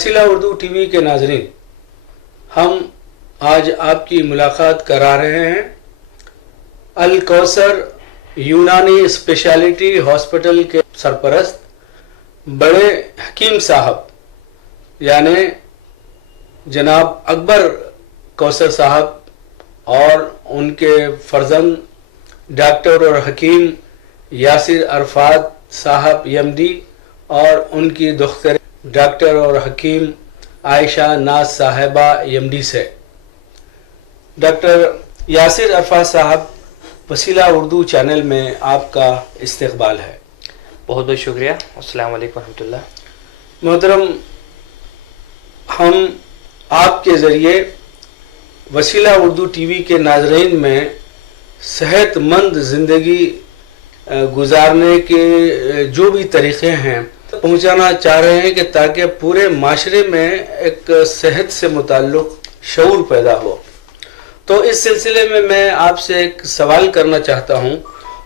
وسیلہ Urdu T V کے ناظرین، ہم آج آپ کی ملاقات کرا رہے ہیں الکوثر یونانی اسپیشلٹی ہاسپٹل کے سرپرست بڑے حکیم صاحب یعنی جناب اکبر کوثر صاحب اور ان کے فرزند ڈاکٹر اور حکیم یاسر عرفات صاحب ایم ڈی اور ان کی دختر ڈاکٹر اور حکیم عائشہ ناز صاحبہ ایم ڈی سے۔ ڈاکٹر یاسر عرفات صاحب، وسیلہ اردو چینل میں آپ کا استقبال ہے۔ بہت بہت شکریہ۔ السلام علیکم ورحمۃ اللہ۔ محترم، ہم آپ کے ذریعے وسیلہ اردو ٹی وی کے ناظرین میں صحت مند زندگی گزارنے کے جو بھی طریقے ہیں پہنچانا چاہ رہے ہیں کہ تاکہ پورے معاشرے میں ایک صحت سے متعلق شعور پیدا ہو۔ تو اس سلسلے میں آپ سے ایک سوال کرنا چاہتا ہوں،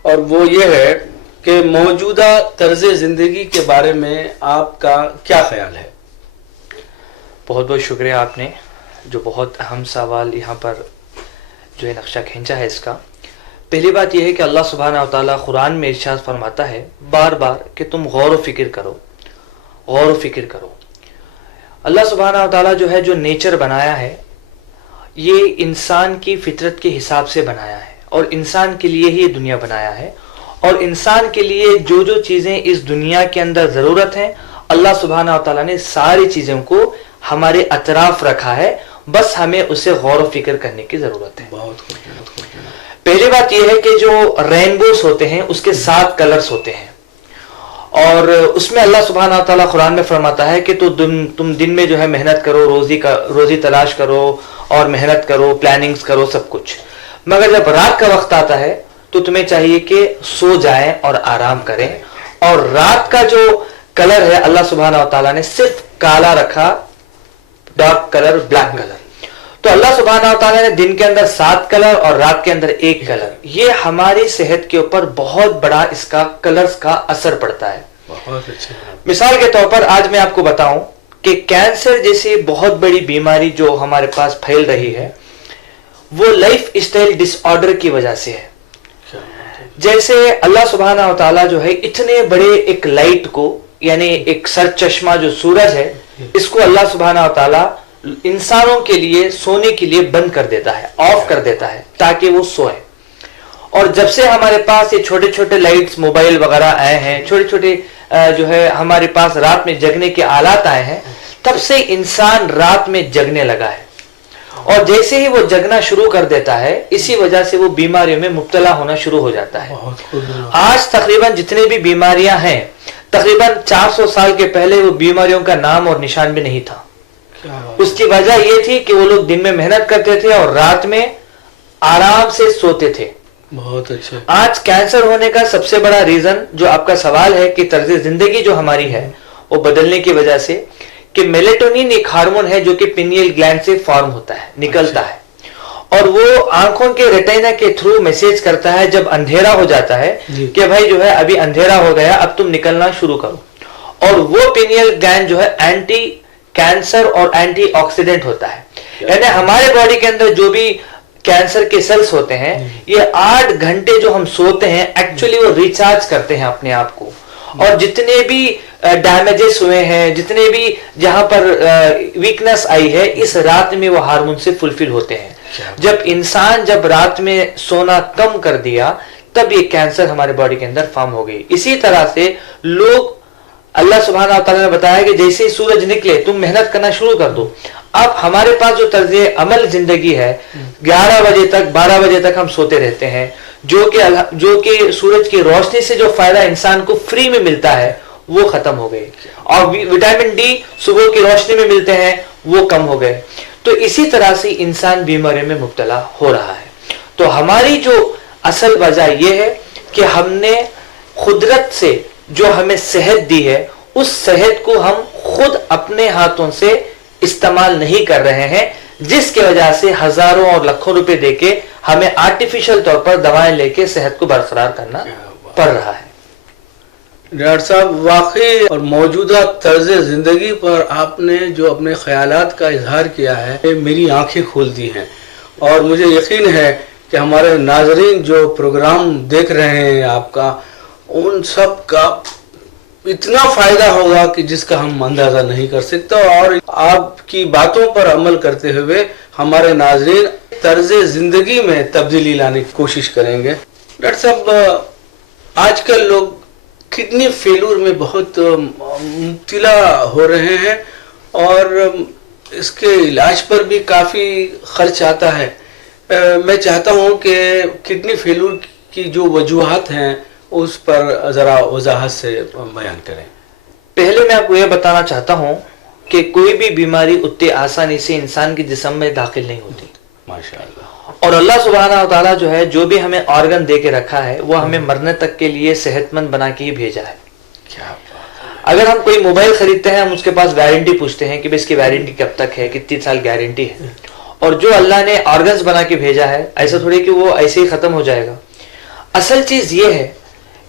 اور وہ یہ ہے کہ موجودہ طرز زندگی کے بارے میں آپ کا کیا خیال ہے؟ بہت بہت شکریہ، آپ نے جو بہت اہم سوال یہاں پر جو ہے نقشہ کھینچا ہے اس کا۔ پہلی بات یہ ہے کہ اللہ سبحانہ و تعالیٰ قرآن میں ارشاد فرماتا ہے بار بار کہ تم غور و فکر کرو، غور و فکر کرو۔ اللہ سبحانہ و تعالیٰ جو ہے جو نیچر بنایا ہے یہ انسان کی فطرت کے حساب سے بنایا ہے، اور انسان کے لیے ہی دنیا بنایا ہے، اور انسان کے لیے جو جو چیزیں اس دنیا کے اندر ضرورت ہیں اللہ سبحانہ و تعالیٰ نے ساری چیزوں کو ہمارے اطراف رکھا ہے، بس ہمیں اسے غور و فکر کرنے کی ضرورت ہے۔ پہلی بات یہ ہے کہ جو رینبوز ہوتے ہیں اس کے 7 کلرز ہوتے ہیں، اور اس میں اللہ سبحانہ تعالیٰ قرآن میں فرماتا ہے کہ تم دن میں جو ہے محنت کرو، روزی تلاش کرو اور محنت کرو، پلاننگز کرو، سب کچھ، مگر جب رات کا وقت آتا ہے تو تمہیں چاہیے کہ سو جائیں اور آرام کریں۔ اور رات کا جو کلر ہے اللہ سبحانہ تعالیٰ نے صرف کالا رکھا، ڈارک کلر، بلیک کلر۔ تو اللہ سبحانہ تعالیٰ نے دن کے اندر 7 کلر اور رات کے اندر 1 کلر، یہ ہماری صحت کے اوپر بہت بڑا اس کا کلرز کا اثر پڑتا ہے۔ مثال کے طور پر آج میں آپ کو بتاؤں کہ کینسر جیسی بہت بڑی بیماری جو ہمارے پاس پھیل رہی ہے وہ لائف اسٹائل ڈس آرڈر کی وجہ سے ہے۔ جیسے اللہ سبحانہ تعالیٰ جو ہے اتنے بڑے ایک لائٹ کو، یعنی ایک سر چشمہ جو سورج ہے، اس کو اللہ سبحانہ تعالیٰ انسانوں کے لیے سونے کے لیے بند کر دیتا ہے، آف کر دیتا ہے تاکہ وہ سوئیں۔ اور جب سے ہمارے پاس یہ چھوٹے چھوٹے لائٹس، موبائل وغیرہ آئے ہیں، چھوٹے چھوٹے جو ہے ہمارے پاس رات میں جگنے کے آلات آئے ہیں، تب سے انسان رات میں جگنے لگا ہے، اور جیسے ہی وہ جگنا شروع کر دیتا ہے اسی وجہ سے وہ بیماریوں میں مبتلا ہونا شروع ہو جاتا ہے۔ آج تقریباً جتنے بھی بیماریاں ہیں، تقریباً 400 سال کے پہلے وہ بیماریوں کا نام اور نشان بھی نہیں تھا۔ اس کی وجہ یہ تھی کہ وہ لوگ دن میں محنت کرتے تھے اور رات میں آرام سے سوتے تھے۔ بہت اچھا۔ آج کینسر ہونے کا سب سے بڑا ریزن جو آپ کا سوال ہے کہ طرز زندگی جو ہماری ہے وہ بدلنے کی وجہ سے، کہ میلیٹونین ایک ہارمون ہے جو کہ پینیل گلینڈ سے فارم ہوتا ہے، نکلتا ہے، اور وہ آنکھوں کے ریٹینا کے تھرو میسج کرتا ہے جب اندھیرا ہو جاتا ہے کہ بھائی جو ہے ابھی اندھیرا ہو گیا، اب تم نکلنا شروع کرو۔ اور وہ پینیل گلینڈ جو ہے اینٹی کینسر اور اینٹی آکسیڈنٹ ہوتا ہے، یعنی ہمارے باڈی کے اندر جو بھی کینسر کے سیلز ہوتے ہیں یہ 8 گھنٹے جو ہم سوتے ہیں ایکچولی وہ ریچارج کرتے ہیں اپنے آپ کو، اور جتنے بھی ڈیمیجز ہوئے ہیں، جتنے بھی جہاں پر ویکنس آئی ہے، اس رات میں وہ ہارمون سے فلفل ہوتے ہیں۔ جب رات میں سونا کم کر دیا تب یہ کینسر ہمارے باڈی کے اندر فارم ہو گئی۔ اسی طرح سے لوگ، اللہ سبحانہ تعالیٰ نے بتایا کہ جیسے ہی سورج نکلے تم محنت کرنا شروع کر دو۔ اب ہمارے پاس جو طرز عمل زندگی ہے، 11 بجے تک 12 بجے تک ہم سوتے رہتے ہیں، جو کہ سورج کی روشنی سے جو فائدہ انسان کو فری میں ملتا ہے وہ ختم ہو گئے، اور وٹامن ڈی صبح کی روشنی میں ملتے ہیں وہ کم ہو گئے۔ تو اسی طرح سے انسان بیماریوں میں مبتلا ہو رہا ہے۔ تو ہماری جو اصل وجہ یہ ہے کہ ہم نے قدرت سے جو ہمیں صحت دی ہے اس صحت کو ہم خود اپنے ہاتھوں سے استعمال نہیں کر رہے ہیں، جس کی وجہ سے ہزاروں اور لاکھوں روپے دے کے ہمیں آرٹیفیشل طور پر دوائیں لے کے صحت کو برقرار کرنا پڑ رہا ہے۔ ڈاکٹر صاحب واقعی اور موجودہ طرز زندگی پر آپ نے جو اپنے خیالات کا اظہار کیا ہے یہ میری آنکھیں کھول دی ہیں، اور مجھے یقین ہے کہ ہمارے ناظرین جو پروگرام دیکھ رہے ہیں آپ کا، ان سب کا اتنا فائدہ ہوگا کہ جس کا ہم اندازہ نہیں کر سکتا، اور آپ کی باتوں پر عمل کرتے ہوئے ہمارے ناظرین طرز زندگی میں تبدیلی لانے کی کوشش کریں گے۔ ڈاکٹر صاحب، آج کل لوگ کڈنی فیلور میں بہت مبتلا ہو رہے ہیں، اور اس کے علاج پر بھی کافی خرچ آتا ہے۔ میں چاہتا ہوں کہ کڈنی فیلور کی جو وجوہات ہیں اس پر ذرا وضاحت سے بیان کریں۔ پہلے میں آپ کو یہ بتانا چاہتا ہوں کہ کوئی بھی بیماری اتنی آسانی سے انسان کے جسم میں داخل نہیں ہوتی، ماشاءاللہ۔ اور اللہ سبحانہ و تعالیٰ جو ہے جو بھی ہمیں آرگن دے کے رکھا ہے وہ ہمیں مرنے تک کے لیے صحت مند بنا کے ہی بھیجا ہے۔ کیا بات ہے۔ اگر ہم کوئی موبائل خریدتے ہیں، ہم اس کے پاس وارنٹی پوچھتے ہیں کہ اس کی وارنٹی کب تک ہے، کتنی سال گارنٹی ہے، اور جو اللہ نے آرگنز بنا کے بھیجا ہے ایسا تھوڑی کہ وہ ایسے ہی ختم ہو جائے گا۔ اصل چیز یہ ہے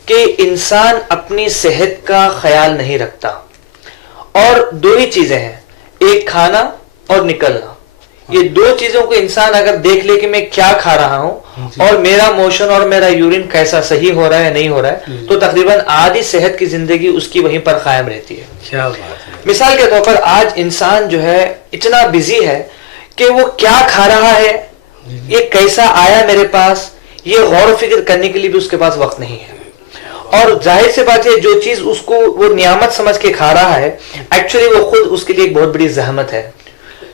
کہ انسان اپنی صحت کا خیال نہیں رکھتا، اور دو ہی چیزیں ہیں، ایک کھانا اور نکلنا۔ یہ دو چیزوں کو انسان اگر دیکھ لے کہ میں کیا کھا رہا ہوں اور میرا موشن اور میرا یورین کیسا صحیح ہو رہا ہے نہیں ہو رہا ہے، تو تقریباً آدھی صحت کی زندگی اس کی وہیں پر قائم رہتی ہے۔ کیا بات ہے۔ مثال کے طور پر آج انسان جو ہے اتنا بزی ہے کہ وہ کیا کھا رہا ہے، یہ کیسا آیا میرے پاس، یہ غور و فکر کرنے کے لیے بھی اس کے پاس وقت نہیں ہے۔ اور ظاہر سے بات ہے، جو چیز اس کو وہ نعمت سمجھ کے کھا رہا ہے، ایکچولی وہ خود اس کے لیے ایک بہت بڑی زحمت ہے۔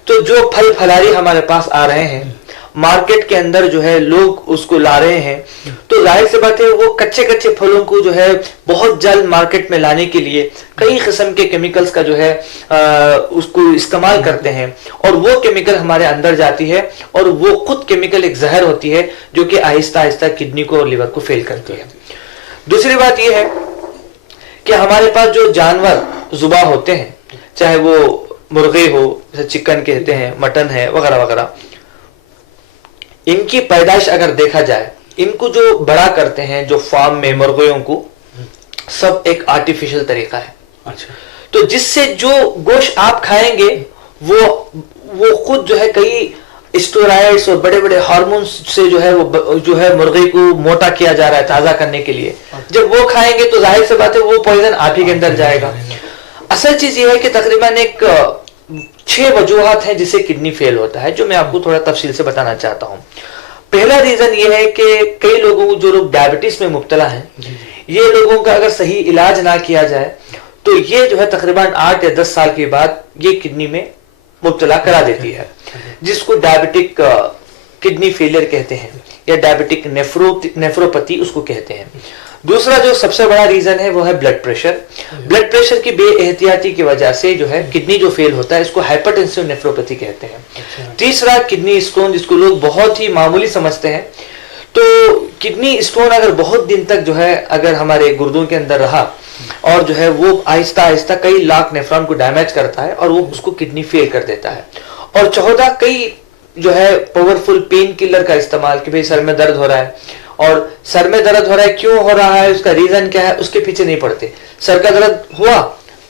تو جو پھل پھلاری ہمارے پاس آ رہے ہیں مارکیٹ کے اندر، جو ہے لوگ اس کو لا رہے ہیں، تو ظاہر سے بات ہے وہ کچے کچے پھلوں کو جو ہے بہت جلد مارکیٹ میں لانے کے لیے کئی قسم کے کیمیکلز کا جو ہے اس کو استعمال کرتے ہیں، اور وہ کیمیکل ہمارے اندر جاتی ہے، اور وہ خود کیمیکل ایک زہر ہوتی ہے جو کہ آہستہ آہستہ کڈنی کو اور لیور کو فیل کرتی ہے۔ دوسری بات یہ ہے کہ ہمارے پاس جو جانور ذبح ہوتے ہیں، چاہے وہ مرغے ہو، جیسے چکن کہتے ہیں، مٹن ہے وغیرہ وغیرہ، ان کی پیدائش اگر دیکھا جائے، ان کو جو بڑا کرتے ہیں جو فارم میں مرغیوں کو، سب ایک آرٹیفیشل طریقہ ہے۔ اچھا۔ تو جس سے جو گوشت آپ کھائیں گے وہ خود جو ہے کئی اسٹورائڈس اور بڑے بڑے ہارمونز سے جو ہے مرغے کو موٹا کیا جا رہا ہے تازہ کرنے کے لیے۔ جب وہ کھائیں گے تو ظاہر سے بات ہے وہ پوائزن آپ ہی کے اندر جائے گا۔ اصل چیز یہ ہے کہ تقریباً ایک 6 وجوہات ہیں جس سے کڈنی فیل ہوتا ہے، جو میں آپ کو تھوڑا تفصیل سے بتانا چاہتا ہوں۔ پہلا ریزن یہ ہے کہ کئی لوگوں جو لوگ ڈائبٹیز میں مبتلا ہیں، یہ لوگوں کا اگر صحیح علاج نہ کیا جائے تو یہ جو ہے تقریباً 8 یا 10 سال کے بعد یہ کڈنی میں مبتلا کرا دیتی ہے، جس کو ڈائبٹک کڈنی فیلئر کہتے ہیں، یا ڈائبٹک نیفروپیتھی اس کو کہتے ہیں۔ دوسرا جو سب سے بڑا ریزن ہے وہ ہے بلڈ پریشر۔ بلڈ پریشر کی بے احتیاطی کی وجہ سے جو ہے کڈنی جو فیل ہوتا ہے، اس کو ہائپرٹینسو نیفروپیتھی کہتے ہیں۔ تیسرا کڈنی اسٹون، جس کو لوگ بہت ہی معمولی سمجھتے ہیں۔ تو کڈنی اسٹون اگر بہت دن تک جو ہے اگر ہمارے گردوں کے اندر رہا، اور جو ہے وہ آہستہ آہستہ کئی لاکھ نیفرون کو ڈیمیج کرتا ہے، اور وہ اس کو کڈنی فیل کر دیتا ہے۔ اور 14 کئی جو ہے پاورفل پین کلر کا استعمال، کہ بھئی سر میں درد ہو رہا ہے، اور سر میں درد ہو رہا ہے، کیوں ہو رہا ہے، اس کا ریزن کیا ہے، اس کے پیچھے نہیں پڑتے۔ سر کا درد ہوا،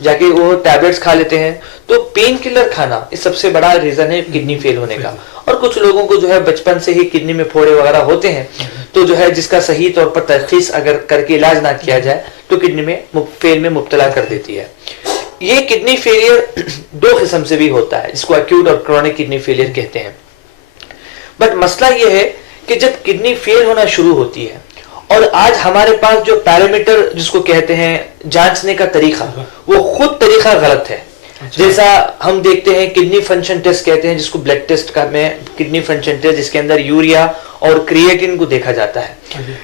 جا کے وہ ٹیبلٹس کھا لیتے ہیں۔ تو پین کلر کھانا اس سب سے بڑا ریزن ہے کڈنی فیل ہونے کا۔ اور کچھ لوگوں کو جو ہے بچپن سے ہی کڈنی میں پھوڑے وغیرہ ہوتے ہیں، تو جو ہے جس کا صحیح طور پر تشخیص اگر کر کے علاج نہ کیا جائے تو کڈنی میں فیل میں مبتلا کر دیتی ہے۔ یہ کڈنی فیلئر 2 قسم سے بھی ہوتا ہے، جس کو ایکیوٹ اور کرونک کڈنی فیلئر کہتے ہیں۔ بٹ مسئلہ یہ ہے کہ جب کڈنی فیل ہونا شروع ہوتی ہے، اور آج ہمارے پاس جو پیرامیٹر جس کو کہتے ہیں جانچنے کا طریقہ، وہ خود طریقہ غلط ہے۔ جیسا ہم دیکھتے ہیں کڈنی فنکشن ٹیسٹ کہتے ہیں، جس کو بلڈ ٹیسٹ کا میں کڈنی فنکشن ٹیسٹ، جس کے اندر یوریا اور کریٹن کو دیکھا جاتا ہے۔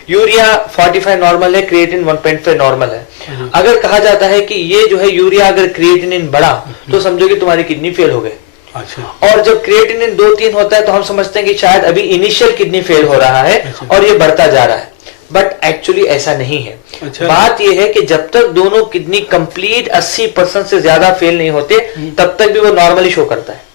یوریا 45 نارمل ہے، کریٹن 1.5 نارمل ہے۔ اگر کہا جاتا ہے کہ یہ جو ہے یوریا اگر کریٹن بڑھا تو سمجھو کہ تمہاری کڈنی فیل ہو گئی۔ اور جب کریٹن 2-3 ہوتا ہے تو ہم سمجھتے ہیں کہ شاید ابھی انیشیل کڈنی فیل ہو رہا ہے اور یہ بڑھتا جا رہا ہے، بٹ ایکچولی ایسا نہیں ہے۔ بات یہ ہے کہ جب تک دونوں کڈنی کمپلیٹ 80% سے زیادہ فیل نہیں ہوتے تب تک بھی وہ نارملی شو کرتا ہے۔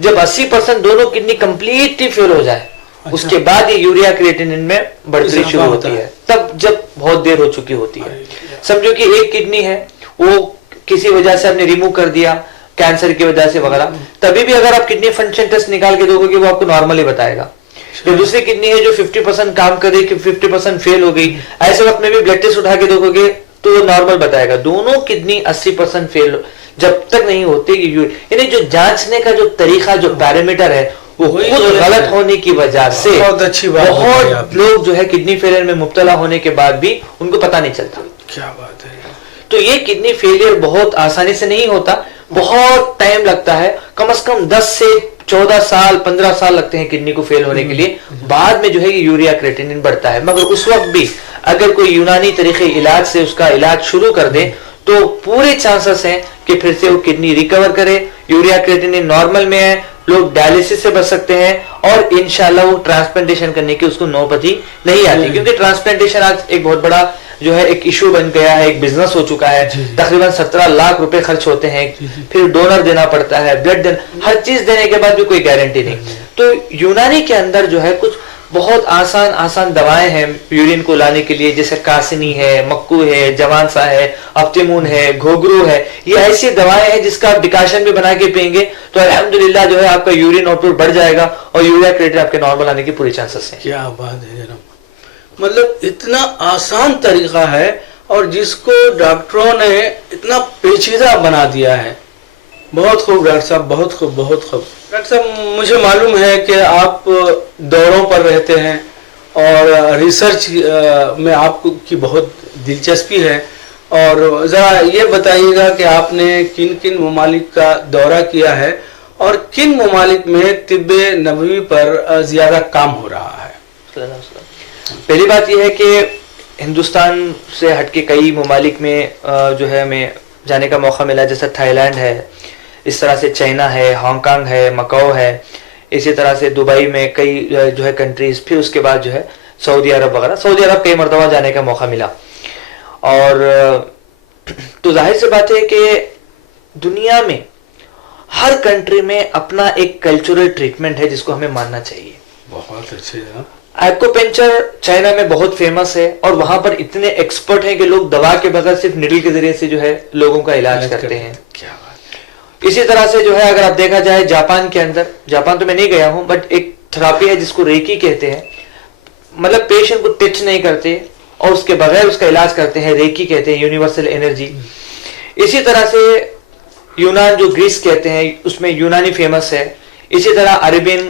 جب 80% دونوں کڈنی کمپلیٹلی فیل ہو جائے اس کے بعد یہ یوریا کریٹینن میں بڑھتری شروع ہوتی ہے، تب جب بہت دیر ہو چکی ہوتی ہے. سمجھو کہ ایک کڈنی ہے وہ کسی وجہ سے ہم نے ریموو کر دیا، کینسر کی وجہ سے وغیرہ، تبھی بھی اگر آپ کڈنی فنکشن ٹیسٹ نکال کے دو گے وہ آپ کو نارمل ہی بتائے گا. جو دوسری کڈنی ہے جو 50% کام کر رہی ہے، 50% فیل ہو گئی، ایسے وقت میں بھی بلڈ ٹیسٹ اٹھا کے دیکھو گے تو نارمل بتائے گا. دونوں کڈنی 80% فیل جب تک نہیں ہوتے، یعنی جو جانچنے کا جو طریقہ، جو پیرامیٹر ہے وہ خود غلط ہونے کی وجہ سے بہت اچھی بات، بہت لوگ جو ہے کڈنی فیلئر میں مبتلا ہونے کے بعد بھی ان کو پتہ نہیں چلتا. کیا بات ہے. تو یہ کڈنی فیلئر بہت آسانی سے نہیں ہوتا، بہت ٹائم لگتا ہے، کم از کم 10 سے 14 سال 15 سال لگتے ہیں کڈنی کو فیل ہونے کے لیے. بعد میں جو ہے یہ یوریا کریٹینن بڑھتا ہے، مگر اس وقت بھی اگر کوئی یونانی طریقے علاج سے اس کا علاج شروع کر دے تو پورے چانسز ہیں کہ پھر سے وہ کڈنی ریکور کرے، یوریا کریٹینن نارمل میں ہے، لوگ ڈائلیسس سے بچ سکتے ہیں، اور انشاءاللہ وہ ٹرانسپلانٹیشن کرنے کی اس کو نوبت ہی نہیں آتی. کیونکہ ٹرانسپلانٹیشن آج ایک بہت بڑا جو ہے ایک ایشو بن گیا ہے، ایک بزنس ہو چکا ہے. تقریباً 17 لاکھ روپے خرچ ہوتے ہیں، پھر ڈونر دینا پڑتا ہے، بلڈ دینا، ہر چیز دینے کے بعد بھی کوئی گارنٹی نہیں. تو یونانی کے اندر جو ہے کچھ بہت آسان دوائیں ہیں یورین کو لانے کے لیے، جیسے کاسنی ہے، مکو ہے، جوانسا ہے، اپتیمون ہے، گھوگرو ہے. یہ ایسی دوائیں ہیں جس کا آپ ڈیکاشن بھی بنا کے پئیں گے تو الحمدللہ جو ہے آپ کا یورین آؤٹ پٹ بڑھ جائے گا اور یوریا کریٹن آپ کے نارمل آنے کی پوری چانسز ہیں. کیا بات ہے جناب، مطلب اتنا آسان طریقہ ہے اور جس کو ڈاکٹروں نے اتنا پیچیدہ بنا دیا ہے. بہت خوب ڈاکٹر صاحب، بہت خوب بہت خوب. ڈاکٹر صاحب مجھے معلوم ہے کہ آپ دوروں پر رہتے ہیں اور ریسرچ میں آپ کی بہت دلچسپی ہے، اور ذرا یہ بتائیے گا کہ آپ نے کن کن ممالک کا دورہ کیا ہے اور کن ممالک میں طب نبوی پر زیادہ کام ہو رہا ہے. پہلی بات یہ ہے کہ ہندوستان سے ہٹ کے کئی ممالک میں جو ہے ہمیں جانے کا موقع ملا، جیسے تھائی لینڈ ہے، اس طرح سے چائنا ہے، ہانگ کانگ ہے، مکاؤ ہے، اسی طرح سے دبئی میں کئی جو ہے کنٹریز، پھر اس کے بعد جو ہے سعودی عرب وغیرہ. سعودی عرب کئی مرتبہ جانے کا موقع ملا. اور تو ظاہر سی بات ہے کہ دنیا میں ہر کنٹری میں اپنا ایک کلچرل ٹریٹمنٹ ہے جس کو ہمیں ماننا چاہیے. بہت اچھے جناب. ایکوپنچر چائنا میں بہت فیمس ہے اور وہاں پر اتنے ایکسپرٹ ہیں کہ لوگ دوا کے بغیر صرف نیڈل کے ذریعے سے جو ہے لوگوں کا علاج کرتے ہیں. اسی طرح سے جو ہے اگر آپ دیکھا جائے جاپان کے اندر، جاپان تو میں نہیں گیا ہوں، بٹ ایک تھراپی ہے جس کو ریکی کہتے ہیں، مطلب پیشنٹ کو ٹچ نہیں کرتے اور اس کے بغیر اس کا علاج کرتے ہیں، ریکی کہتے ہیں، یونیورسل انرجی. اسی طرح سے یونان جو گریس کہتے ہیں اس میں یونانی فیمس ہے. اسی طرح عربین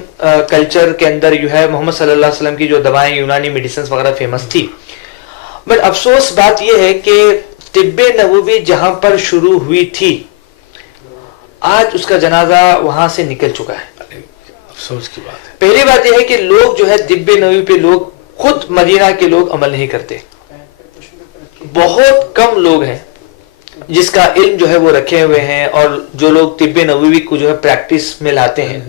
کلچر کے اندر جو ہے محمد صلی اللہ علیہ وسلم کی جو دوائیں یونانی میڈیسنز وغیرہ فیمس تھی. بٹ افسوس بات یہ ہے کہ طب نبوی جہاں پر شروع ہوئی تھی آج اس کا جنازہ وہاں سے نکل چکا ہے. افسوس کی بات ہے. پہلی بات یہ ہے کہ لوگ جو ہے طب نبوی پہ لوگ خود مدینہ کے لوگ عمل نہیں کرتے. بہت کم لوگ ہیں جس کا علم جو ہے وہ رکھے ہوئے ہیں اور جو لوگ طب نبوی کو جو ہے پریکٹس میں لاتے ہیں.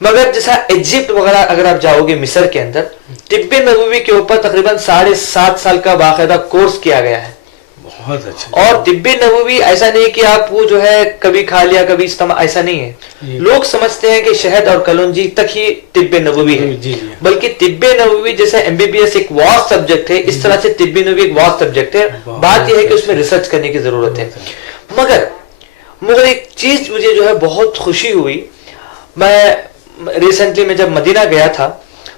مگر جیسا ایجپٹ وغیرہ اگر آپ جاؤ گے مصر کے اندر، طب نبوی کے اوپر تقریباً 7.5 سال کا باقاعدہ کورس کیا گیا ہے. بہت اچھا. اور طب نبوی ایسا نہیں کہ آپ وہ جو ہے کبھی کھا لیا کبھی استعمال، ایسا نہیں ہے. لوگ سمجھتے ہیں کہ شہد اور کلونجی تک ہی طب نبوی ہے، بلکہ طب نبوی جیسے MBBS ایک واسٹ سبجیکٹ ہے، اس طرح سے طب نبوی ایک واسٹ سبجیکٹ ہے. بات یہ ہے کہ اس میں ریسرچ کرنے کی ضرورت ہے. مگر ایک چیز مجھے جو ہے بہت خوشی ہوئی، میں ریسنٹلی میں جب مدینہ گیا تھا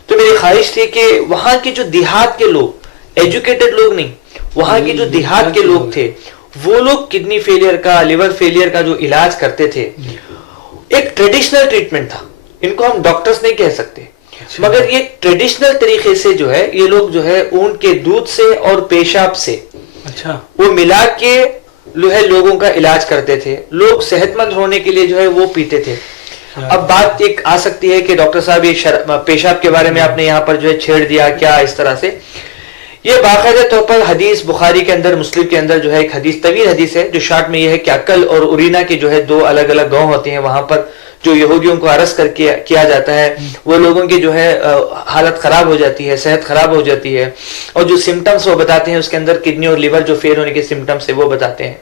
تو میری خواہش تھی کہ وہاں کی جو دیہات کے لوگ، ایجوکیٹڈ لوگ نہیں، وہاں کے جو دیہات کے لوگ تھے وہ لوگ کڈنی فیلئر کا، لیور فیلئر کا جو علاج کرتے تھے، ایک ٹریڈیشنل ٹریٹمنٹ تھا. ان کو ہم ڈاکٹرز نہیں کہہ سکتے، مگر یہ ٹریڈیشنل طریقے سے جو ہے یہ لوگ جو ہے اونٹ کے دودھ سے اور پیشاب سے وہ ملا کے جو ہے لوگوں کا علاج کرتے تھے. لوگ صحت مند ہونے کے لیے جو ہے وہ پیتے تھے. اب بات ایک آ سکتی ہے کہ ڈاکٹر صاحب یہ پیشاب کے بارے میں آپ نے یہاں پر جو ہے چھیڑ دیا، کیا اس طرح سے؟ یہ باقاعدہ طور پر حدیث بخاری کے اندر، مسلم کے اندر جو ہے ایک حدیث، طویل حدیث ہے، جو شارٹ میں یہ ہے کہ عقل اور اورینا کے جو ہے 2 الگ الگ گاؤں ہوتے ہیں، وہاں پر جو یہودیوں کو ارسٹ کر کے کیا جاتا ہے، وہ لوگوں کی جو ہے حالت خراب ہو جاتی ہے، صحت خراب ہو جاتی ہے، اور جو سمٹمز وہ بتاتے ہیں اس کے اندر کڈنی اور لیور جو فیل ہونے کے سمٹمز ہے وہ بتاتے ہیں.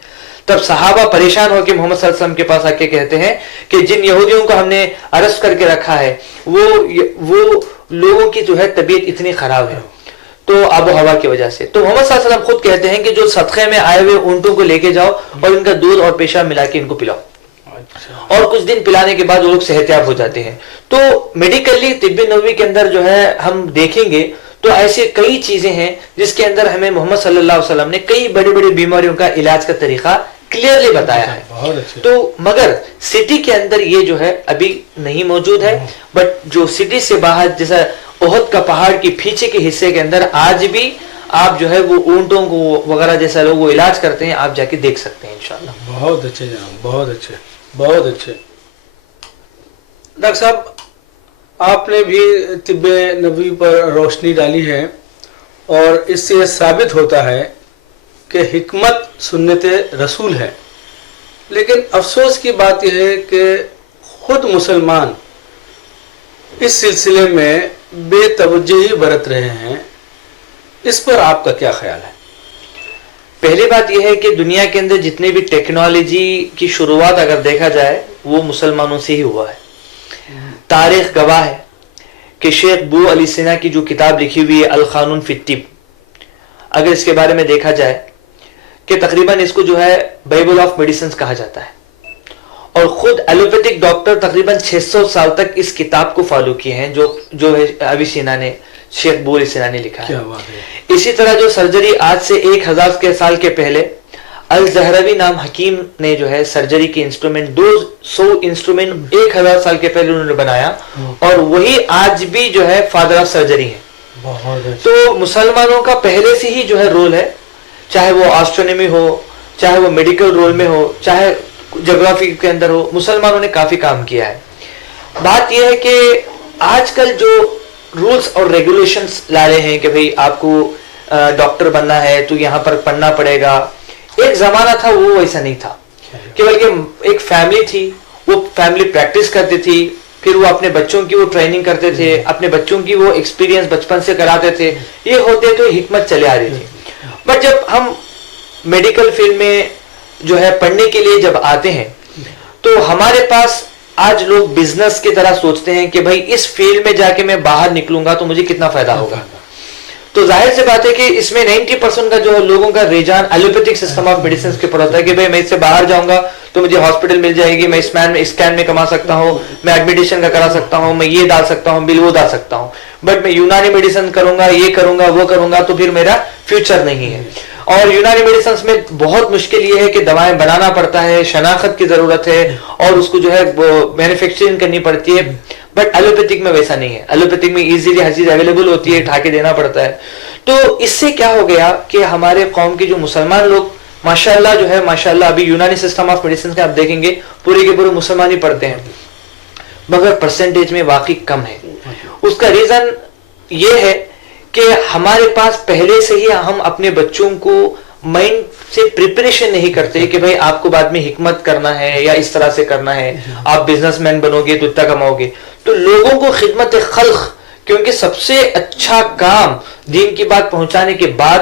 تب صحابہ پریشان ہو کے محمد صلی اللہ علیہ وسلم کے پاس آ کے کہتے ہیں کہ جن یہودیوں کو ہم نے ارسٹ کر کے رکھا ہے وہ لوگوں کی جو ہے طبیعت اتنی خراب ہے تو آب و ہوا کی وجہ سے. تو محمد صلی اللہ علیہ وسلم خود کہتے ہیں کہ جو صدقے میں آئے ہوئے اونٹوں کو لے کے جاؤ اور ان کا دودھ اور پیشاب ملا کے ان کو پلاؤ, اور کچھ دن پلانے کے بعد وہ لوگ صحت یاب ہو جاتے ہیں. تو میڈیکلی طب نبوی کے اندر جو ہے ہم دیکھیں گے تو ایسے کئی چیزیں ہیں جس کے اندر ہمیں محمد صلی اللہ علیہ وسلم نے کئی بڑی بڑی بیماریوں کا علاج کا طریقہ کلیئرلی بتایا ہے. تو مگر سٹی کے اندر یہ جو ہے ابھی نہیں موجود ہے, بٹ جو سٹی سے باہر جیسا احد کا پہاڑ کی پیچھے کے حصے کے اندر آج بھی آپ جو ہے وہ اونٹوں کو وغیرہ جیسا لوگ وہ علاج کرتے ہیں, آپ جا کے دیکھ سکتے ہیں انشاءاللہ. بہت اچھے جناب, بہت اچھے, بہت اچھے. ڈاکٹر صاحب آپ نے بھی طب نبوی پر روشنی ڈالی ہے, اور اس سے یہ ثابت ہوتا ہے کہ حکمت سنت رسول ہے. لیکن افسوس کی بات یہ ہے کہ خود مسلمان اس سلسلے میں بے توجہی برت رہے ہیں. اس پر آپ کا کیا خیال ہے؟ پہلی بات یہ ہے کہ دنیا کے اندر جتنے بھی ٹیکنالوجی کی شروعات اگر دیکھا جائے وہ مسلمانوں سے ہی ہوا ہے. تاریخ گواہ ہے کہ شیخ بو علی سینا کی جو کتاب لکھی ہوئی ہے القانون فی الطب, اگر اس کے بارے میں دیکھا جائے کہ تقریباً اس کو جو ہے بائبل آف میڈیسنز کہا جاتا ہے, اور خود ایلوپیتھک ڈاکٹر تقریباً 600 سال تک اس کتاب کو فالو کیے ہیں جو ابی سینا نے, شیخ بو علی سینا نے لکھا ہے. اسی طرح جو سرجری آج سے 1000 سال کے پہلے الزہروی نام حکیم نے جو ہے سرجری کے انسٹرومنٹ 200 انسٹرومنٹ 1000 سال کے پہلے انہوں نے بنایا, اور وہی آج بھی جو ہے فادر آف سرجری ہے. تو مسلمانوں کا پہلے سے ہی جو ہے رول ہے, چاہے وہ آسٹرونومی ہو, چاہے وہ میڈیکل رول میں ہو, چاہے جغرافی کے اندر ہو, مسلمانوں نے کافی کام کیا ہے. بات یہ ہے کہ آج کل جو رولز اور ریگولیشنز لا رہے ہیں کہ بھئی آپ کو ڈاکٹر بننا ہے تو یہاں پر پڑھنا پڑے گا, ایک زمانہ تھا وہ ویسا نہیں تھا, کہ بلکہ ایک فیملی تھی, وہ فیملی پریکٹس کرتی تھی, پھر وہ اپنے بچوں کی وہ ٹریننگ کرتے تھے, اپنے بچوں کی وہ ایکسپیرینس بچپن سے کراتے تھے, یہ ہوتے تو حکمت چلے آ رہی تھی. بٹ جب ہم میڈیکل فیلڈ میں جو ہے پڑھنے کے لیے جب آتے ہیں تو ہمارے پاس آج لوگ بزنس کی طرح سوچتے ہیں کہ بھائی اس فیلڈ میں جا کے میں باہر نکلوں گا تو مجھے کتنا فائدہ ہوگا. تو ظاہر سے بات ہے کہ اس میں 90% کا جو لوگوں کا رجحان ایلوپیتھک سسٹم آف میڈیسنز کے پر ہوتا ہے کہ بھائی میں اس سے باہر جاؤں گا تو مجھے ہاسپٹل مل جائے گی, میں اسکین میں کما سکتا ہوں, میں ایڈمیٹیشن کا کرا سکتا ہوں, میں یہ ڈال سکتا ہوں, بل وہ ڈال سکتا ہوں. بٹ میں یونانی میڈیسن کروں گا, یہ کروں گا, وہ کروں گا, تو پھر میرا فیوچر نہیں ہے. اور یونانی میڈیسنز میں بہت مشکل یہ ہے کہ دوائیں بنانا پڑتا ہے, شناخت کی ضرورت ہے, اور اس کو جو ہے مینوفیکچرنگ کرنی پڑتی ہے. بٹ ایلوپیتھک میں ویسا نہیں ہے, ایلوپیتھک میں ایزیلی ہر چیز اویلیبل ہوتی ہے, اٹھا کے دینا پڑتا ہے. تو اس سے کیا ہو گیا کہ ہمارے قوم کے جو مسلمان لوگ ماشاءاللہ جو ہے ماشاءاللہ ابھی یونانی سسٹم آف میڈیسن کے آپ دیکھیں گے پورے کے پورے مسلمان ہی پڑھتے ہیں, مگر پرسنٹیج میں واقعی کم ہے. اس کا ریزن یہ ہے کہ ہمارے پاس پہلے سے ہی ہم اپنے بچوں کو مائنڈ سے پریپریشن نہیں کرتے کہ بھائی آپ کو بعد میں حکمت کرنا ہے یا اس طرح سے کرنا ہے, آپ بزنس مین بنو گے تو اتنا کماؤ گے. تو لوگوں کو خدمت خلق, کیونکہ سب سے اچھا کام دین کی بات پہنچانے کے بعد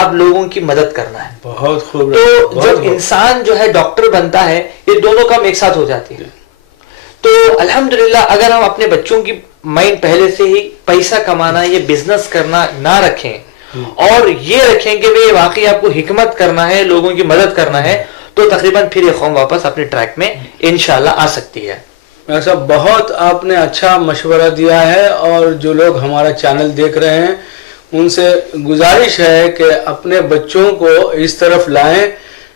آپ لوگوں کی مدد کرنا ہے. بہت خوب. تو جب انسان جو ہے ڈاکٹر بنتا ہے یہ دونوں کام ایک ساتھ ہو جاتی ہے. تو الحمدللہ اگر ہم اپنے بچوں کی مائنڈ پہلے سے ہی پیسہ کمانا, یہ بزنس کرنا نہ رکھیں, اور یہ رکھیں کہ بھئی واقعی آپ کو حکمت کرنا ہے, لوگوں کی مدد کرنا ہے, تو تقریباً پھر یہ قوم واپس اپنے ٹریک میں انشاءاللہ آ سکتی ہے. ایسا بہت آپ نے اچھا مشورہ دیا ہے, اور جو لوگ ہمارا چینل دیکھ رہے ہیں ان سے گزارش ہے کہ اپنے بچوں کو اس طرف لائیں.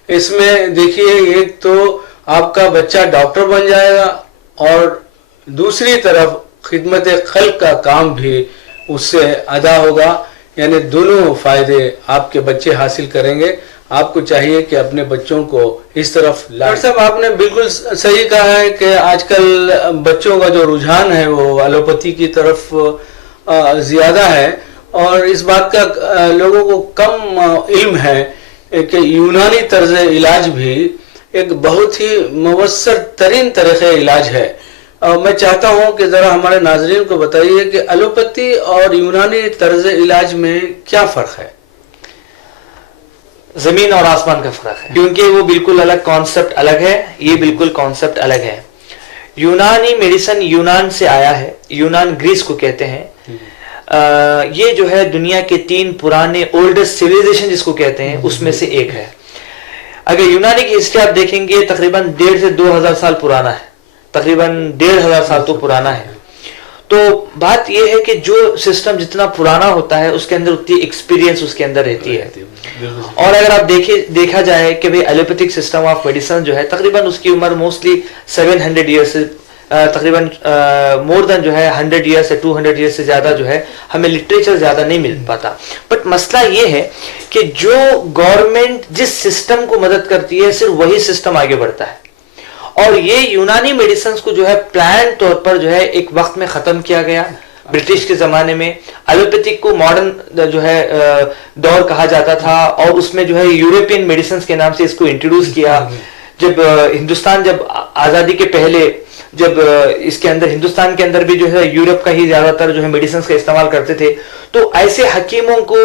اس میں دیکھیے ایک تو آپ کا بچہ ڈاکٹر بن جائے گا, اور دوسری طرف خدمت خلق کا کام بھی اس سے ادا ہوگا, یعنی دونوں فائدے آپ کے بچے حاصل کریں گے. آپ کو چاہیے کہ اپنے بچوں کو اس طرف لائیں. ڈاکٹر صاحب آپ نے بالکل صحیح کہا ہے کہ آج کل بچوں کا جو رجحان ہے وہ ایلوپیتھی کی طرف زیادہ ہے, اور اس بات کا لوگوں کو کم علم ہے کہ یونانی طرز علاج بھی ایک بہت ہی مؤثر ترین طریقہ علاج ہے. میں چاہتا ہوں کہ ذرا ہمارے ناظرین کو بتائیے کہ ایلوپیتھی اور یونانی طرز علاج میں کیا فرق ہے. زمین اور آسمان کا فرق ہے، کیونکہ وہ بالکل الگ کانسیپٹ الگ ہے، یہ بالکل کانسیپٹ الگ ہے. یونانی میڈیسن یونان سے آیا ہے، یونان گریس کو کہتے ہیں. یہ جو ہے دنیا کے 3 پرانے اولڈسٹ سویلائزیشن جس کو کہتے ہیں اس میں سے ایک ہے. اگر یونانی کی ہسٹری آپ دیکھیں گے تقریباً 1,500 سے 2,000 سال پرانا ہے، تقریباً 1,500 سال تو پرانا ہے. تو بات یہ ہے کہ جو سسٹم جتنا پرانا ہوتا ہے اس کے اندر اتنی ایکسپیرینس اس کے اندر رہتی ہے. اور اگر آپ دیکھا جائے کہ بھئی ایلوپیتھک سسٹم آف میڈیسن جو ہے تقریباً اس کی عمر موسٹلی 700 ایئرس سے تقریباً مور دین جو ہے 100 ایئرس سے 200 ایئرس سے زیادہ جو ہے ہمیں لٹریچر زیادہ نہیں مل پاتا. بٹ مسئلہ یہ ہے کہ جو گورنمنٹ جس سسٹم کو مدد کرتی ہے صرف وہی سسٹم آگے بڑھتا ہے. اور یہ یونانی میڈیسنز کو جو ہے پلان طور پر جو ہے ایک وقت میں ختم کیا گیا برٹش کے زمانے میں. ایلوپیتھک کو ماڈرن جو ہے دور کہا جاتا تھا اور اس میں جو ہے یورپین میڈیسنز کے نام سے اس کو انٹروڈیوس کیا. جب ہندوستان جب آزادی کے پہلے جب اس کے اندر ہندوستان کے اندر بھی جو ہے یورپ کا ہی زیادہ تر جو ہے میڈیسنز کا استعمال کرتے تھے تو ایسے حکیموں کو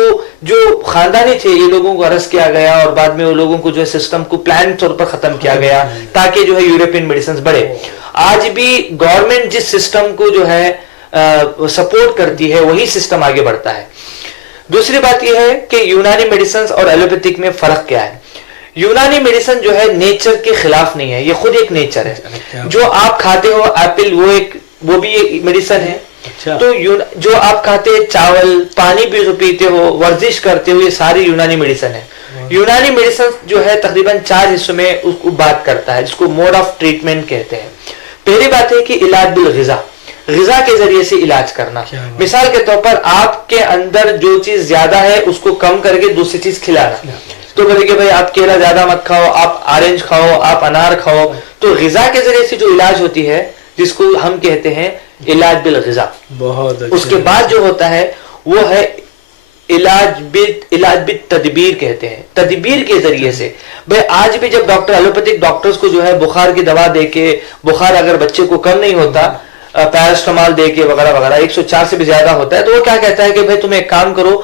جو خاندانی تھے یہ لوگوں کو ارسٹ کیا گیا اور بعد میں وہ لوگوں کو جو ہے سسٹم کو پلان طور پر ختم کیا گیا تاکہ جو ہے یورپین میڈیسنز بڑھے. آج بھی گورنمنٹ جس سسٹم کو جو ہے سپورٹ کرتی ہے وہی سسٹم آگے بڑھتا ہے. دوسری بات یہ ہے کہ یونانی میڈیسنز اور ایلوپیتھک میں فرق کیا ہے. یونانی میڈیسن جو ہے نیچر کے خلاف نہیں ہے، یہ خود ایک نیچر ہے. جو آپ کھاتے ہو ایپل وہ بھی ایک میڈیسن ہے. تو جو آپ کھاتے چاول پانی بھی پیتے ہو ورزش کرتے ہو یہ ساری یونانی میڈیسن ہے. یونانی میڈیسن جو ہے تقریباً 4 حصوں میں اس کو بات کرتا ہے جس کو موڈ آف ٹریٹمنٹ کہتے ہیں. پہلی بات ہے کہ علاج بالغذا، غذا کے ذریعے سے علاج کرنا. مثال کے طور پر آپ کے اندر جو چیز زیادہ ہے اس کو کم کر کے دوسری چیز کھلانا. تو بولے کہ بھائی آپ کیلا زیادہ مت کھاؤ، آپ آرنج کھاؤ، آپ انار کھاؤ. تو غذا کے ذریعے سے جو علاج ہوتی ہے جس کو ہم کہتے ہیں علاج بالغذا. بہت اس کے بعد جو ہوتا ہے وہ ہے علاج بالتدبیر کہتے ہیں. تدبیر کے ذریعے سے بھائی آج بھی جب ڈاکٹر ایلوپیتھک ڈاکٹرز کو جو ہے بخار کی دوا دے کے بخار اگر بچے کو کم نہیں ہوتا پیراسٹامال دے کے وغیرہ وغیرہ 104 سے بھی زیادہ ہوتا ہے تو وہ کیا کہتا ہے کہ بھائی تم ایک کام کرو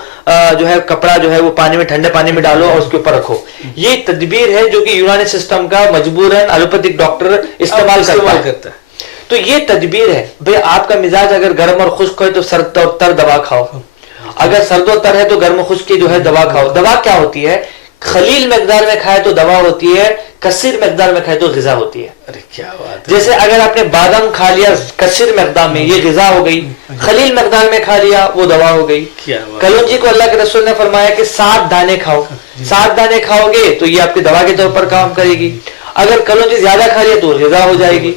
جو ہے کپڑا جو ہے وہ پانی میں ٹھنڈے پانی میں ڈالو اور اس کے اوپر رکھو. یہ تدبیر ہے جو کہ یونانی سسٹم کا مجبوراً ایلوپیتھک ڈاکٹر استعمال کرتا ہے. تو یہ تدبیر ہے. بھائی آپ کا مزاج اگر گرم اور خشک ہے تو سرد اور تر دوا کھاؤ، اگر سرد و تر ہے تو گرم و خشک کی جو ہے دوا کھاؤ. دوا کیا ہوتی ہے؟ خلیل مقدار میں کھائے تو دوا ہوتی ہے، کثیر مقدار میں کھائے تو غذا ہوتی ہے. ارے کیا بات ہے. جیسے اگر آپ نے بادام کھا لیا کثیر مقدار میں یہ غذا ہو گئی، خلیل مقدار میں کھا لیا وہ دوا ہو گئی. کلونجی کو اللہ کے رسول نے فرمایا کہ 7 دانے کھاؤ، 7 دانے کھاؤ گے تو یہ آپ کی دوا کے طور پر کام کرے گی. اگر کلونجی زیادہ کھا لیا تو غذا ہو جائے گی.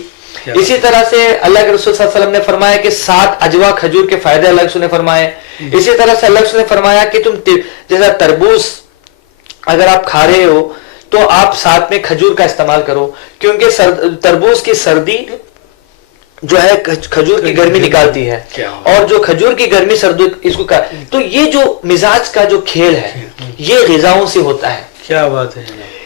اسی طرح سے اللہ کے رسول صلی اللہ علیہ وسلم نے فرمایا کہ 7 اجوا کھجور کے فائدے اللہ کے رسول نے فرمائے. اسی طرح سے اللہ کے رسول نے فرمایا کہ تم جیسا تربوز اگر آپ کھا رہے ہو تو آپ ساتھ میں کھجور کا استعمال کرو کیونکہ تربوز کی سردی جو ہے کھجور کی گرمی نکالتی ہے اور جو کھجور کی گرمی سردی اس کو تو یہ جو مزاج کا جو کھیل ہے یہ غذاؤں سے ہوتا ہے. کیا بات ہے.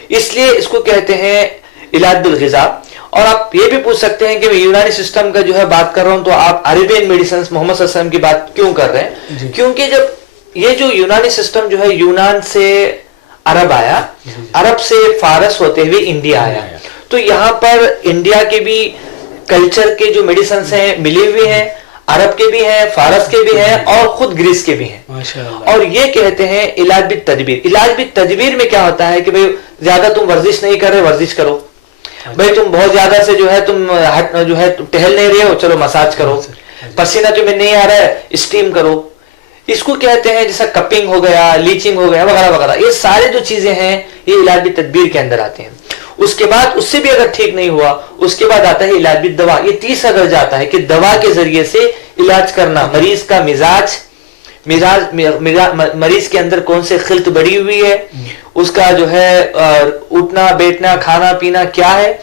اس لیے اس کو کہتے ہیں علاج بالغذا. اور آپ یہ بھی پوچھ سکتے ہیں کہ میں یونانی سسٹم کا جو ہے بات کر رہا ہوں تو آپ عربین میڈیسنز محمد صلی اللہ علیہ وسلم کی بات کیوں کر رہے ہیں؟ کیونکہ جب یہ جو یونانی سسٹم جو ہے یونان سے عرب آیا، عرب سے فارس ہوتے ہوئے انڈیا آیا تو یہاں پر انڈیا کے بھی کلچر کے جو میڈیسنز ہیں ملی ہوئی ہیں، عرب کے بھی ہیں، فارس کے بھی ہیں اور خود گریس کے بھی ہیں. اور یہ کہتے ہیں علاج بالتدبیر. علاج بالتدبیر میں کیا ہوتا ہے کہ بھئی زیادہ تم ورزش نہیں کر رہے ورزش کرو. بھئی تم بہت زیادہ سے جو ہے تم جو ہے ٹہل نہیں رہے ہو چلو مساج کرو. پسینہ تمہیں نہیں آ رہا ہے اسٹیم کرو. اس کو کہتے ہیں جیسا کپنگ ہو گیا، لیچنگ ہو گیا وغیرہ وغیرہ. یہ سارے جو چیزیں ہیں یہ علاج بالتدبیر کے اندر آتے ہیں. اس کے بعد اس سے بھی اگر ٹھیک نہیں ہوا اس کے بعد آتا ہے علاج بالدوا. یہ تیسرا درجہ آتا ہے کہ دوا کے ذریعے سے علاج کرنا. مریض کا مریض کے اندر کون سے خلط بڑی ہوئی ہے، اس کا جو ہے اٹھنا بیٹھنا کھانا پینا کیا ہے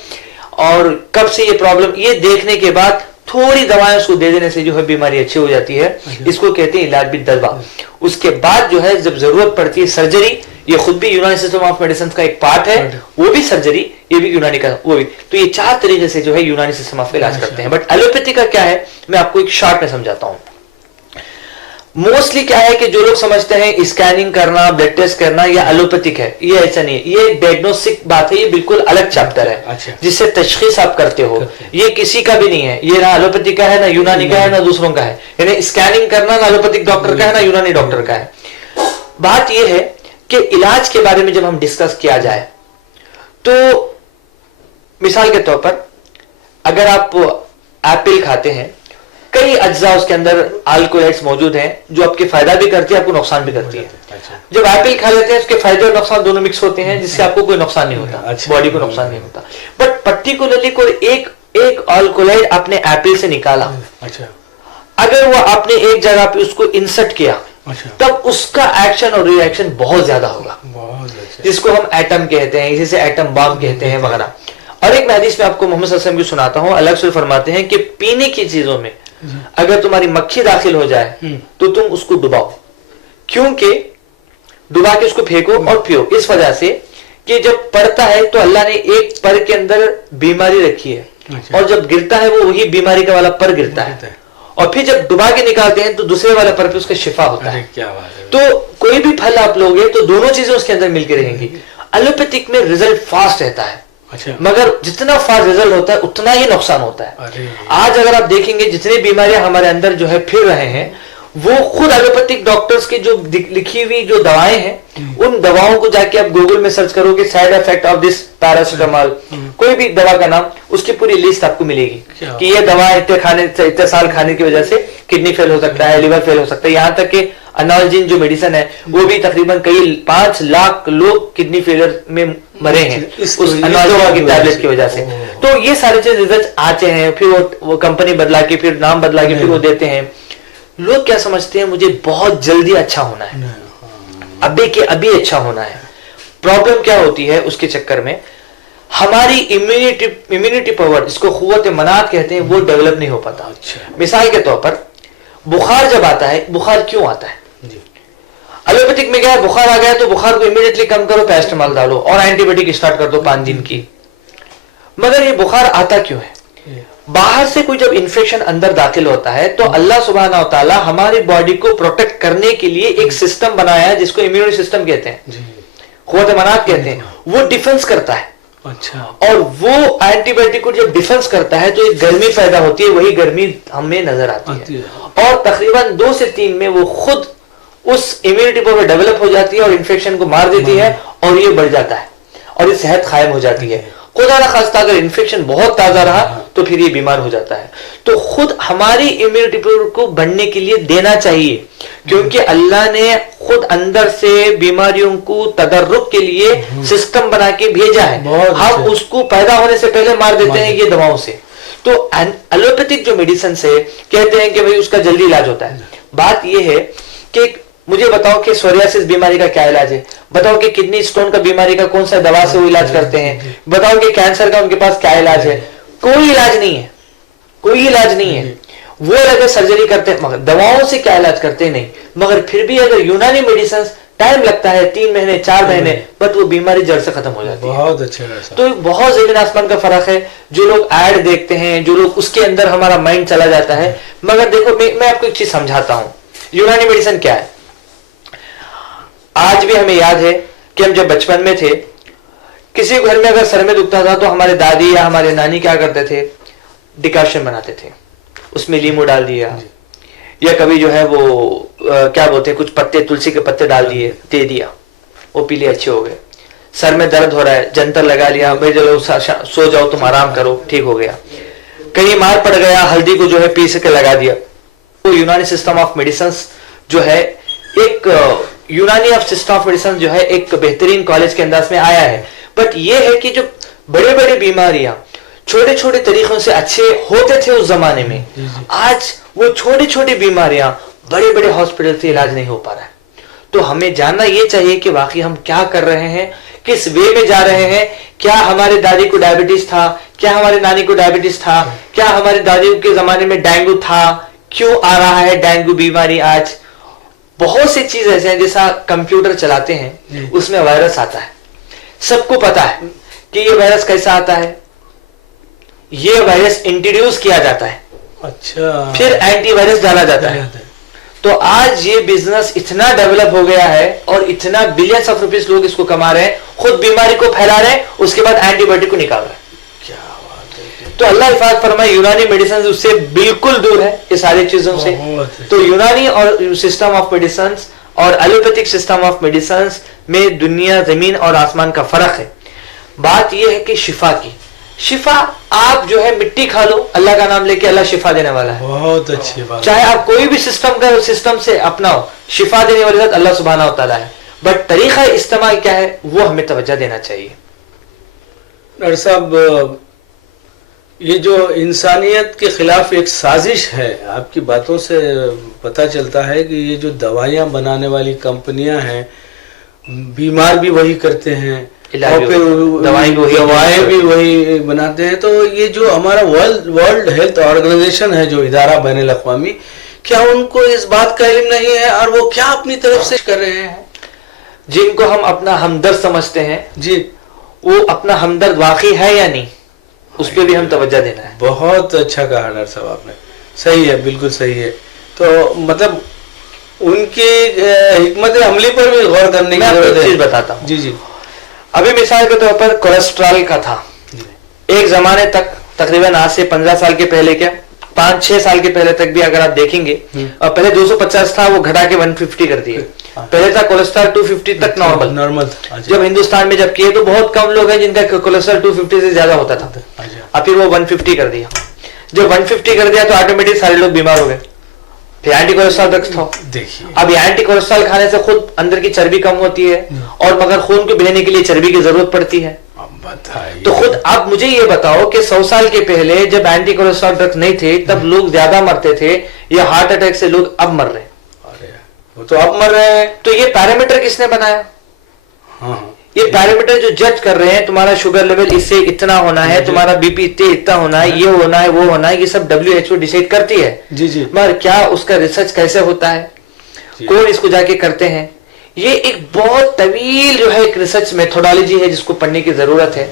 اور کب سے یہ پرابلم، یہ دیکھنے کے بعد تھوڑی دوائیں اس کو دے دینے سے جو ہے بیماری اچھی ہو جاتی ہے. اس کو کہتے ہیں علاج بالدوا. اس کے بعد جو ہے جب ضرورت پڑتی ہے سرجری، یہ خود بھی یونانی سسٹم آف میڈیسن کا ایک پارٹ ہے، وہ بھی سرجری، یہ بھی یونانی کا وہ بھی. تو یہ 4 طریقے سے جو ہے یونانی سسٹم آف علاج کرتے ہیں. بٹ ایلوپیتھی کا کیا ہے میں آپ کو ایک شارٹ میں سمجھاتا ہوں. موسٹلی کیا ہے کہ جو لوگ سمجھتے ہیں اسکیننگ کرنا، بلڈ ٹیسٹ کرنا یہ الوپیتھک ہے، یہ ایسا نہیں ہے، یہ ڈائگنوسٹک بات ہے، یہ بالکل الگ چیپٹر ہے جس سے تشخیص آپ کرتے ہو، یہ کسی کا بھی نہیں ہے، یہ نہ الوپیتھی کا ہے، نہ یونانی کا ہے، نہ دوسروں کا ہے، یعنی اسکیننگ کرنا نہ الوپیتھک ڈاکٹر کا ہے، نہ یونانی ڈاکٹر کا ہے۔ بات یہ ہے کہ علاج کے بارے میں جب ہم ڈسکس کیا جائے تو مثال کے طور پر اگر آپ ایپل کھاتے ہیں، کئی اجزاء اس کے اندر الکالائڈز موجود ہیں جو آپ کے فائدہ بھی کرتی ہے، آپ کو نقصان بھی کرتی ہے۔ جب ایپل کھا لیتے ہیں اس کے فائدے اور نقصان دونوں مکس ہوتے ہیں، جس سے آپ کو کوئی نقصان نہیں ہوتا، باڈی کو نقصان نہیں ہوتا۔ بٹ پرٹیکولرلی کوئی ایک الکالائڈ آپ نے ایپل سے نکالا، اگر وہ آپ نے ایک جگہ پہ اس کو انسرٹ کیا تب اس کا ایکشن اور ری ایکشن بہت زیادہ ہوگا، جس کو ہم ایٹم کہتے ہیں، اسی سے ایٹم بام کہتے ہیں وغیرہ۔ اور ایک میں حدیث میں آپ کو محمد صلی اللہ علیہ وسلم کی سناتا ہوں، الگ سے فرماتے ہیں کہ پینے کی چیزوں میں اگر تمہاری مکھی داخل ہو جائے تو تم اس کو ڈباؤ، کیونکہ ڈبا کے اس کو پھینکو اور پیو، اس وجہ سے کہ جب پڑتا ہے تو اللہ نے ایک پر کے اندر بیماری رکھی ہے، اور جب گرتا ہے وہ وہی بیماری کا والا پر گرتا ہے، اور پھر جب ڈبا کے نکالتے ہیں تو دوسرے والے پر پہ اس کا شفا ہوتا ہے۔ تو کوئی بھی پھل آپ لوگے تو دونوں چیزیں اس کے اندر مل کے رہیں گی۔ الوپیتھک میں ریزلٹ فاسٹ رہتا ہے، مگر جتنا فاسٹ ریزلٹ ہوتا ہے اتنا ہی نقصان ہوتا ہے۔ آج اگر آپ دیکھیں گے جتنی بیماریاں ہمارے اندر جو ہے پھر رہے ہیں، وہ خود ایلوپیتھک ڈاکٹرز کی جو لکھی ہوئی جو دوائیں ہیں، ان دواؤں کو جا کے آپ گوگل میں سرچ کرو گے side effect of this paracetamol, کوئی بھی دوا کا نام، اس کی پوری لسٹ آپ کو ملے گی کہ یہ دوا اتنے سال کھانے کی وجہ سے کڈنی فیل ہو سکتا ہے، لیور فیل ہو سکتا ہے، یہاں تک کہ انالجین جو میڈیسن ہے وہ بھی تقریباً کئی 5 لاکھ لوگ کڈنی فیلر میں مرے ہیں اس انالجین کی ٹیبلٹ کی وجہ سے۔ تو یہ سارے چیز ریزلٹ آتے ہیں، پھر وہ کمپنی بدلا کے، پھر نام بدلا کے، پھر وہ دیتے ہیں۔ لوگ کیا سمجھتے ہیں مجھے بہت جلدی اچھا ہونا ہے، ابھی کے ابھی اچھا ہونا ہے۔ پرابلم کیا ہوتی ہے اس کے چکر میں، ہماری امیونٹی پاور، اس کو قوت مناعت کہتے ہیں، وہ ڈیولپ نہیں ہو پاتا۔ مثال کے طور پر بخار جب آتا ہے، بخار کیوں آتا ہے؟ الوپیتھک میں کیا ہے، بخار آ گیا تو بخار کو امیڈیٹلی کم کرو، پیراسیٹامول ڈالو اور اینٹی بائیوٹک اسٹارٹ کر دو 5 دن کی۔ مگر یہ بخار آتا کیوں ہے؟ باہر سے کوئی جب انفیکشن اندر داخل ہوتا ہے تو اللہ سبحانہ و تعالی ہماری باڈی کو پروٹیکٹ کرنے کے لیے ایک سسٹم بنایا ہے جس کو امیونٹی سسٹم کہتے ہیں، قوت مناعت کہتے ہیں، وہ ڈیفنس کرتا ہے۔ اور وہ اینٹی بائیوٹک کو جب ڈیفنس کرتا ہے تو ایک گرمی پیدا ہوتی ہے، وہی گرمی ہمیں نظر آتی ہے، اور تقریباً 2 سے 3 میں وہ خود اس امیونٹی پاور ڈیولپ ہو جاتی ہے اور انفیکشن کو مار دیتی ہے، اور یہ بڑھ جاتا ہے اور یہ صحت قائم ہو جاتی ہے۔ خدا نہ خواستہ اگر انفیکشن بہت تازہ رہا تو پھر یہ بیمار ہو جاتا ہے۔ تو خود ہماری امیونٹی پاور کو بڑھنے کے لیے دینا چاہیے، کیونکہ اللہ نے خود اندر سے بیماریوں کو تدرک کے لیے سسٹم بنا کے بھیجا ہے، ہم اس کو پیدا ہونے سے پہلے مار دیتے ہیں یہ دواؤں سے۔ تو ایلوپیتھک جو میڈیسن سے کہتے ہیں کہ بھئی اس کا جلدی علاج ہوتا ہے۔ بات یہ ہے کہ مجھے بتاؤ کہ سوریاسس بیماری کا کیا علاج ہے، بتاؤ کہ کڈنی اسٹون کا بیماری کا کون سا دوا سے وہ علاج کرتے ہیں، بتاؤ کہ کینسر کا ان کے پاس کیا علاج ہے؟ کوئی علاج نہیں ہے، کوئی علاج نہیں ہے۔ وہ اگر سرجری کرتے ہیں مگر دواؤں سے کیا علاج کرتے نہیں، مگر پھر بھی اگر یونانی میڈیسنز ٹائم لگتا ہے 3 مہینے 4 مہینے، بٹ وہ بیماری جڑ سے ختم ہو جاتی ہے۔ بہت اچھا۔ تو بہت زمین آسمان کا فرق ہے۔ جو لوگ ایڈ دیکھتے ہیں، جو لوگ اس کے اندر ہمارا مائنڈ چلا جاتا ہے، مگر دیکھو میں آپ کو ایک چیز سمجھاتا ہوں، یونانی میڈیسن کیا ہے۔ آج بھی ہمیں یاد ہے کہ ہم جب بچپن میں تھے، کسی گھر میں اگر سر میں دکھتا تھا تو ہمارے دادی یا ہمارے نانی کیا کرتے تھے، ڈیکاشن بناتے تھے، اس میں لیمو ڈال دیا، یا کبھی جو ہے وہ کیا بولتے ہیں، کچھ پتے، تلسی کے پتے ڈال دیے، دے دیا، وہ پی لیے، اچھے ہو گئے۔ سر میں درد ہو رہا ہے، جنتر لگا لیا، بھائی چلو سو جاؤ تم آرام کرو، ٹھیک ہو گیا۔ کہیں مار پڑ گیا، ہلدی کو جو ہے پیس کے لگا دیا۔ وہ یونانی سسٹم آف میڈیسنس جو ہے، ایک یونانی آف سسٹم آف میڈیسن جو ہے ایک بہترین کالج کے انداز میں آیا ہے۔ بٹ یہ ہے کہ جو بڑے بڑے بیماریاں چھوٹے چھوٹے طریقوں سے اچھے ہوتے تھے اس زمانے میں، آج وہ چھوٹی چھوٹی بیماریاں بڑے بڑے ہاسپٹل سے علاج نہیں ہو پا رہا ہے۔ تو ہمیں جاننا یہ چاہیے کہ واقعی ہم کیا کر رہے ہیں، کس وے میں جا رہے ہیں۔ کیا ہمارے دادی کو ڈائبٹیز تھا؟ کیا ہمارے نانی کو ڈائبٹیز تھا؟ کیا ہمارے دادی کے زمانے میں ڈینگو تھا؟ کیوں آ رہا ہے ڈینگو بیماری آج؟ بہت سی چیز ایسے ہیں، جیسا کمپیوٹر چلاتے ہیں اس میں وائرس آتا ہے، سب کو پتا ہے کہ یہ وائرس کیسا آتا ہے، یہ وائرس انٹروڈیوس کیا جاتا ہے، اچھا، پھر اینٹی وائرس ڈالا جاتا ہے۔ تو آج یہ بزنس اتنا ڈیولپ ہو گیا ہے اور اتنا بلینس آف روپیز لوگ اس کو کما رہے ہیں, خود بیماری کو پھیلا رہے ہیں, اس کے بعد اینٹی بایوٹک کو نکال رہے ہیں. تو اللہ حفاظت فرمائے یونانی میڈیسنز اس سے بالکل دور ہے یہ ساری چیزوں سے. تو یونانی اور سسٹم آف میڈیسنز اور ایلوپیتھک سسٹم آف میڈیسنز میں دنیا زمین اور آسمان کا فرق ہے. بات یہ ہے کہ شفا کی, شفا آپ جو ہے مٹی کھا لو, اللہ کا نام لے کے اللہ شفا دینے والا ہے. بہت اچھی بات. چاہے آپ کوئی بھی سسٹم سے اپناؤ, شفا دینے والی ذات اللہ سبحانہ و تعالیٰ ہے. بٹ طریقہ استعمال کیا ہے وہ ہمیں توجہ دینا چاہیے. ڈاکٹر صاحب یہ جو انسانیت کے خلاف ایک سازش ہے, آپ کی باتوں سے پتہ چلتا ہے کہ یہ جو دوائیاں بنانے والی کمپنیاں ہیں, بیمار بھی وہی کرتے ہیں اور پھر دوائیں بھی وہی بناتے ہیں. تو یہ جو ہمارا ورلڈ ہیلتھ آرگنائزیشن ہے, جو ادارہ بین الاقوامی, کیا ان کو اس بات کا علم نہیں ہے اور وہ کیا اپنی طرف سے کر رہے ہیں؟ جن کو ہم اپنا ہمدرد سمجھتے ہیں جی, وہ اپنا ہمدرد واقعی ہے یا نہیں, اس پہ بھی ہم توجہ دینا ہے. بہت اچھا کہا ڈاکٹر صاحب آپ نے, صحیح ہے, بالکل صحیح ہے. تو مطلب ان کی حکمت عملی پر بھی غور کرنے کی ضرورت ہے. چیز بتاتا ہوں. جی جی. ابھی مثال کے طور پر کولیسٹرول کا تھا ایک زمانے تک, تقریباً آج سے 15 سال کے پہلے, کیا 5-6 سال کے پہلے تک بھی اگر آپ دیکھیں گے, اور پہلے 250 تھا, وہ گھٹا کے 150 کر دیے. پہلے تھا کولیسٹرول 250 تک نارمل. جب ہندوستان میں جب کیے تو بہت کم لوگ ہیں جن کا کولیسٹرول 250 سے زیادہ ہوتا تھا, اب پھر وہ 150 کر دیا. جب 150 کر دیا تو آٹومیٹک سارے لوگ بیمار ہو گئے. پھر اینٹی کولیسٹرول ڈرگس تھا. اب یہ اینٹی کولیسٹرول کھانے سے خود اندر کی چربی کم ہوتی ہے, اور مگر خون کو بہنے کے لیے چربی کی ضرورت پڑتی ہے. تو خود آپ مجھے یہ بتاؤ کہ 100 سال کے پہلے جب اینٹی کولیسٹرول ڈرگس نہیں تھے تب لوگ زیادہ مرتے تھے, یا ہارٹ اٹیک سے لوگ اب مر رہے ہیں. وہ تو اب مر رہے ہیں. تو یہ پیرامیٹر کس نے بنایا؟ یہ پیرامیٹر جو جج کر رہے ہیں, تمہارا شوگر لیول اس سے اتنا ہونا ہے, تمہارا بی پی اتنا ہونا ہے, یہ ہونا ہے, وہ ہونا ہے, یہ سب WHO ڈیسائیڈ کرتی ہے. جی جی. مگر کیا اس کا ریسرچ کیسے ہوتا ہے, کون اس کو جا کے کرتے ہیں, یہ ایک بہت طویل جو ہے ایک ریسرچ میتھوڈالوجی ہے جس کو پڑھنے کی ضرورت ہے.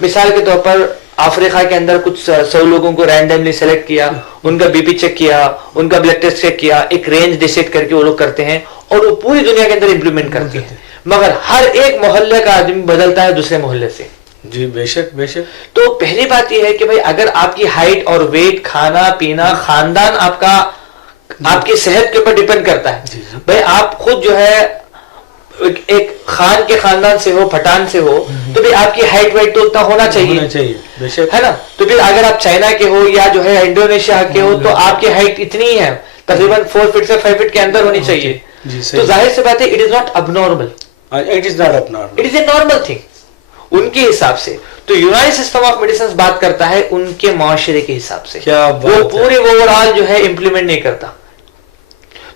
مثال کے طور پر افریقہ کے اندر کچھ 100 لوگوں کو رینڈملی سلیکٹ کیا, ان کا بی پی چیک کیا, ان کا بلڈ ٹیسٹ چیک کیا, ایک رینج ڈیسائیڈ کر کے وہ لوگ کرتے ہیں, اور وہ پوری دنیا کے اندر امپلیمنٹ کرتے ہیں. مگر ہر ایک محلے کا آدمی بدلتا ہے دوسرے محلے سے. جی بے شک بے شک. تو پہلی بات یہ ہے کہ بھائی اگر آپ کی ہائٹ اور ویٹ, کھانا پینا, خاندان آپ کا آپ کی صحت کے اوپر ڈیپینڈ کرتا ہے. بھائی آپ خود جو ہے ایک خان کے خاندان سے ہو, پٹھان سے ہو, تو پھر آپ کی ہائٹ ویٹ تو اتنا ہونا چاہیے, ہے نا. تو پھر اگر آپ چائنا کے ہو یا جو ہے انڈونیشیا کے ہو تو آپ کی ہائٹ اتنی ہی ہے, تقریباً 4 فٹ سے 5 فٹ کے اندر ہونی چاہیے. تو ظاہر سے بات ہے اٹ از ناٹ اب نارمل, اٹ از ناٹ اب normal, it is a normal thing in کے حساب سے. تو یونانی سسٹم آف میڈیسنز بات کرتا ہے ان کے معاشرے کے حساب سے, وہ پورے اوور آل جو ہے امپلیمنٹ نہیں کرتا.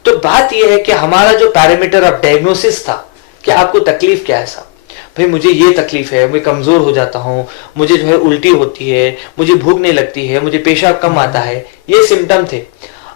تو بات یہ ہے کہ ہمارا جو پیرامیٹر آف ڈائگنوسس تھا کہ آپ کو تکلیف کیا ہے صاحب, بھائی مجھے یہ تکلیف ہے, میں کمزور ہو جاتا ہوں, مجھے جو ہے الٹی ہوتی ہے, مجھے بھوک نہیں لگتی ہے, مجھے پیشاب کم آتا ہے, یہ سمٹم تھے.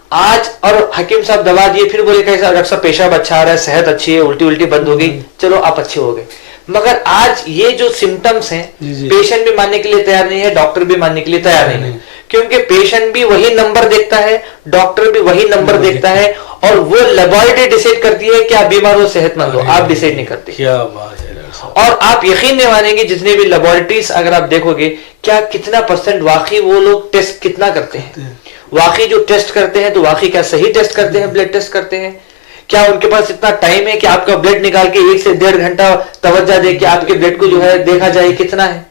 آج اور حکیم صاحب دوا دیے, پھر بولے کہ ڈاکٹر صاحب پیشاب اچھا آ رہا ہے, صحت اچھی ہے, الٹی بند ہو گئی, چلو آپ اچھے ہو گئے. مگر آج یہ جو سمٹمز ہیں پیشنٹ بھی ماننے کے لیے تیار نہیں ہے, ڈاکٹر بھی ماننے کے لیے تیار نہیں ہے, کیونکہ پیشنٹ بھی وہی نمبر دیکھتا ہے, ڈاکٹر بھی وہی نمبر دیکھتا ہے, اور وہ لیبارٹری ڈیسائیڈ کرتی ہے کہ آپ بیمار ہو, صحت مند ہو, آپ ڈیسائیڈ نہیں کرتے. کیا بات ہے. اور آپ یقین نہیں مانیں گے جتنے بھی لیبارٹریز اگر آپ دیکھو گے, کیا کتنا پرسنٹ واقعی وہ لوگ ٹیسٹ کتنا کرتے ہیں, واقعی جو ٹیسٹ کرتے ہیں تو واقعی کیا صحیح ٹیسٹ کرتے ہیں, بلڈ ٹیسٹ کرتے ہیں, کیا ان کے پاس اتنا ٹائم ہے کہ آپ کا بلڈ نکال کے 1 سے 1.5 گھنٹہ توجہ دے کہ آپ کے بلڈ کو جو ہے دیکھا جائے کتنا ہے.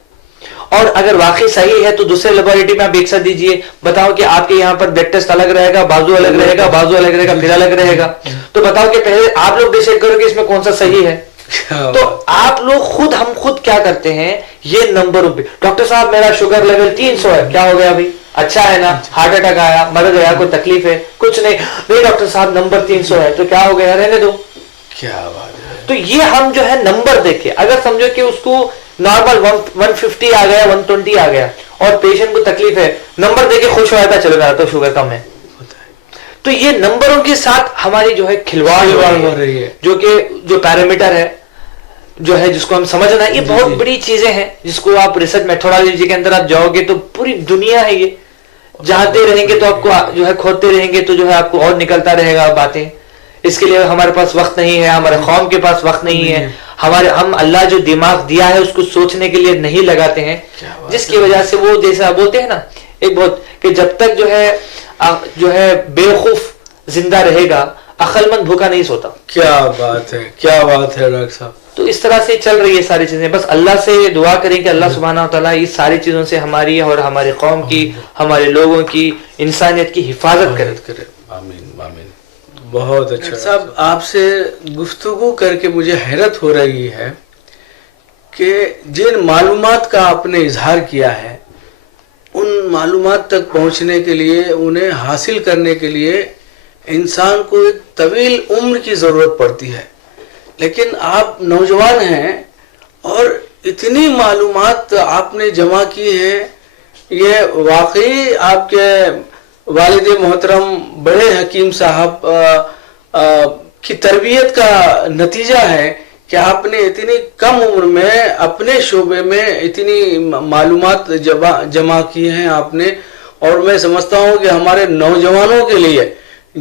اور اگر واقعی صحیح ہے تو دوسرے لیبارٹری میں آپ ایک ساتھ دیجئے, بتاؤ کہ آپ کے یہاں پر بلڈ ٹیسٹ الگ رہے گا, بازو الگ رہے گا, بازو الگ رہے گا, پھر الگ رہے گا, تو بتاؤ کہ پہلے آپ لوگ ڈیسائیڈ کرو کہ اس میں کون سا صحیح ہے. تو آپ لوگ ہم خود کیا کرتے ہیں, یہ نمبروں پہ, ڈاکٹر صاحب میرا شوگر لیول 300 ہے, کیا ہو گیا بھائی, اچھا ہے نا, ہارٹ اٹیک آیا, مر گیا, کوئی تکلیف ہے, کچھ نہیں, نہیں ڈاکٹر صاحب نمبر 300 ہے, تو کیا ہو گیا, رہنے دو. کیا بات ہے. تو یہ ہم جو ہے نمبر دیکھے, اگر سمجھو کہ اس کو نارمل 150 آ گیا, 120 آ گیا, اور پیشنٹ کو تکلیف ہے, نمبر دیکھ کے خوش ہو جاتا, چلو میرا تو شوگر کم ہے. تو یہ نمبروں کے ساتھ ہماری جو ہے کھلواڑ ہو رہی ہے, جو کہ جو پیرامیٹر ہے جو ہے جس کو ہم سمجھنا ہے, یہ بہت بڑی چیزیں ہیں جس کو آپ ریسرچ میتھوڈالوجی کے اندر آپ جاؤ گے تو پوری دنیا ہے, یہ جانتے رہیں گے تو آپ کو جو ہے کھودتے رہیں گے تو جو ہے آپ کو اور نکلتا رہے گا باتیں. اس کے لیے ہمارے پاس وقت نہیں ہے, ہمارے قوم کے پاس وقت نہیں ہے, ہم اللہ جو دماغ دیا ہے اس کو سوچنے کے لیے نہیں لگاتے ہیں, جس کی وجہ سے وہ جیسا بولتے ہیں نا ایک بہت کہ جب تک جو ہے بیوقوف زندہ رہے گا عقل مند بھوکا نہیں سوتا. کیا بات ہے, کیا بات ہے ڈاکٹر صاحب. تو اس طرح سے چل رہی ہے ساری چیزیں. بس اللہ سے دعا کریں کہ اللہ سبحانہ و تعالیٰ اس ساری چیزوں سے ہماری اور ہمارے قوم کی, ہمارے لوگوں کی, انسانیت کی حفاظت کرے. آمین آمین. بہت اچھا صاحب, آپ سے گفتگو کر کے مجھے حیرت ہو رہی ہے کہ جن معلومات کا آپ نے اظہار کیا ہے ان معلومات تک پہنچنے کے لیے, انہیں حاصل کرنے کے لیے انسان کو ایک طویل عمر کی ضرورت پڑتی ہے. لیکن آپ نوجوان ہیں اور اتنی معلومات آپ نے جمع کی ہے, یہ واقعی آپ کے والد محترم بڑے حکیم صاحب کی تربیت کا نتیجہ ہے کہ آپ نے اتنی کم عمر میں اپنے شعبے میں اتنی معلومات جمع کی ہیں آپ نے. اور میں سمجھتا ہوں کہ ہمارے نوجوانوں کے لیے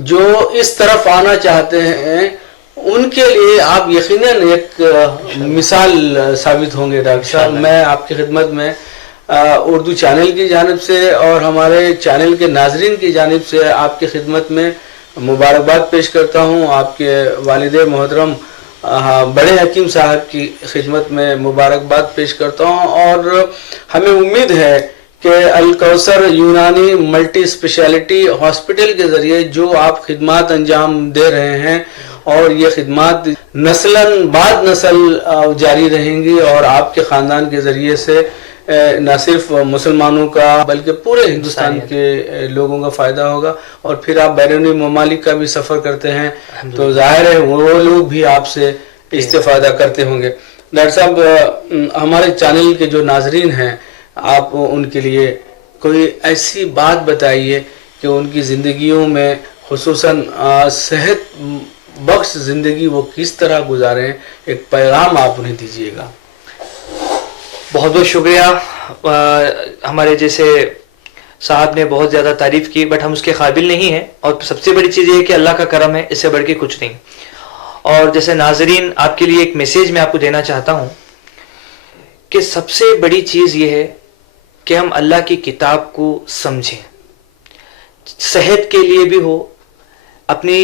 جو اس طرف آنا چاہتے ہیں ان کے لیے آپ یقیناً ایک مثال ثابت ہوں گے. ڈاکٹر صاحب, میں آپ کی خدمت میں اردو چینل کی جانب سے اور ہمارے چینل کے ناظرین کی جانب سے آپ کی خدمت میں مبارکباد پیش کرتا ہوں. آپ کے والد محترم بڑے حکیم صاحب کی خدمت میں مبارکباد پیش کرتا ہوں. اور ہمیں امید ہے کہ الکوثر یونانی ملٹی اسپیشلٹی ہاسپٹل کے ذریعے جو آپ خدمات انجام دے رہے ہیں اور یہ خدمات نسلاً بعد نسل جاری رہیں گی, اور آپ کے خاندان کے ذریعے سے نہ صرف مسلمانوں کا بلکہ پورے ہندوستان کے لوگوں کا فائدہ ہوگا. اور پھر آپ بیرونی ممالک کا بھی سفر کرتے ہیں تو ظاہر ہے وہ لوگ بھی آپ سے استفادہ کرتے ہوں گے. ڈاکٹر صاحب, ہمارے چینل کے جو ناظرین ہیں آپ ان کے لیے کوئی ایسی بات بتائیے کہ ان کی زندگیوں میں خصوصاً صحت بخش زندگی وہ کس طرح گزاریں, ایک پیغام آپ انہیں دیجیے گا. بہت بہت شکریہ. ہمارے جیسے صاحب نے بہت زیادہ تعریف کی, بٹ ہم اس کے قابل نہیں ہیں, اور سب سے بڑی چیز یہ ہے کہ اللہ کا کرم ہے, اس سے بڑھ کے کچھ نہیں. اور جیسے ناظرین, آپ کے لیے ایک میسیج میں آپ کو دینا چاہتا ہوں کہ سب سے بڑی چیز یہ ہے کہ ہم اللہ کی کتاب کو سمجھیں, صحت کے لیے بھی ہو, اپنی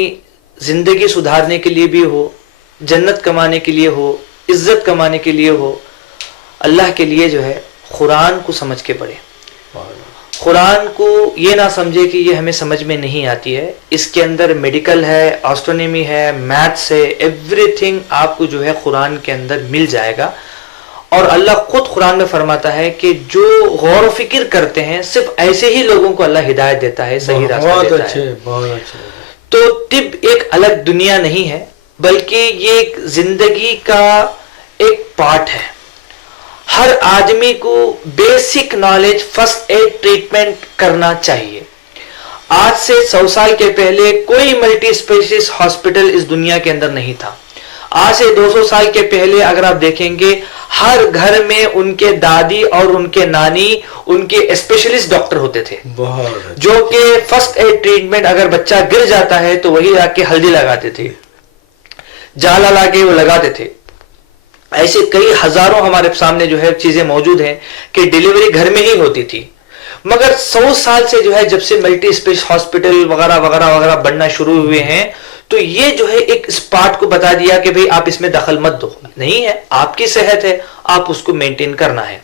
زندگی سدھارنے کے لیے بھی ہو, جنت کمانے کے لیے ہو, عزت کمانے کے لیے ہو, اللہ کے لیے جو ہے قرآن کو سمجھ کے پڑھے. قرآن کو یہ نہ سمجھے کہ یہ ہمیں سمجھ میں نہیں آتی ہے. اس کے اندر میڈیکل ہے, آسٹرونومی ہے, میتھس ہے, ایوری تھنگ آپ کو جو ہے قرآن کے اندر مل جائے گا. اور اللہ خود قرآن میں فرماتا ہے کہ جو غور و فکر کرتے ہیں صرف ایسے ہی لوگوں کو اللہ ہدایت دیتا ہے, صحیح راستہ دیتا ہے. بہت اچھے. تو طب ایک الگ دنیا نہیں ہے, بلکہ یہ ایک زندگی کا ایک پارٹ ہے. ہر آدمی کو basic knowledge, first aid treatment کرنا چاہیے. آج سے 100 سال کے پہلے کوئی ملٹی اسپیشلسٹ ہاسپٹل اس دنیا کے اندر نہیں تھا. آج سے 200 سال کے پہلے اگر آپ دیکھیں گے ہر گھر میں ان کے دادی اور ان کے نانی ان کے اسپیشلسٹ ڈاکٹر ہوتے تھے, جو کہ فرسٹ ایڈ ٹریٹمنٹ, اگر بچہ گر جاتا ہے تو وہی آ کے ہلدی لگاتے تھے, جالا لا کے وہ لگاتے تھے. ایسے کئی ہزاروں ہمارے سامنے جو ہے چیزیں موجود ہیں کہ ڈیلیوری گھر میں ہی ہوتی تھی. مگر 100 سال سے جو ہے جب سے ملٹی اسپیش ہاسپٹل وغیرہ وغیرہ وغیرہ بننا شروع ہوئے ہیں تو یہ جو ہے ایک اس پارٹ کو بتا دیا کہ بھئی آپ اس میں دخل مت دو. نہیں ہے, آپ کی صحت ہے, آپ اس کو مینٹین کرنا ہے.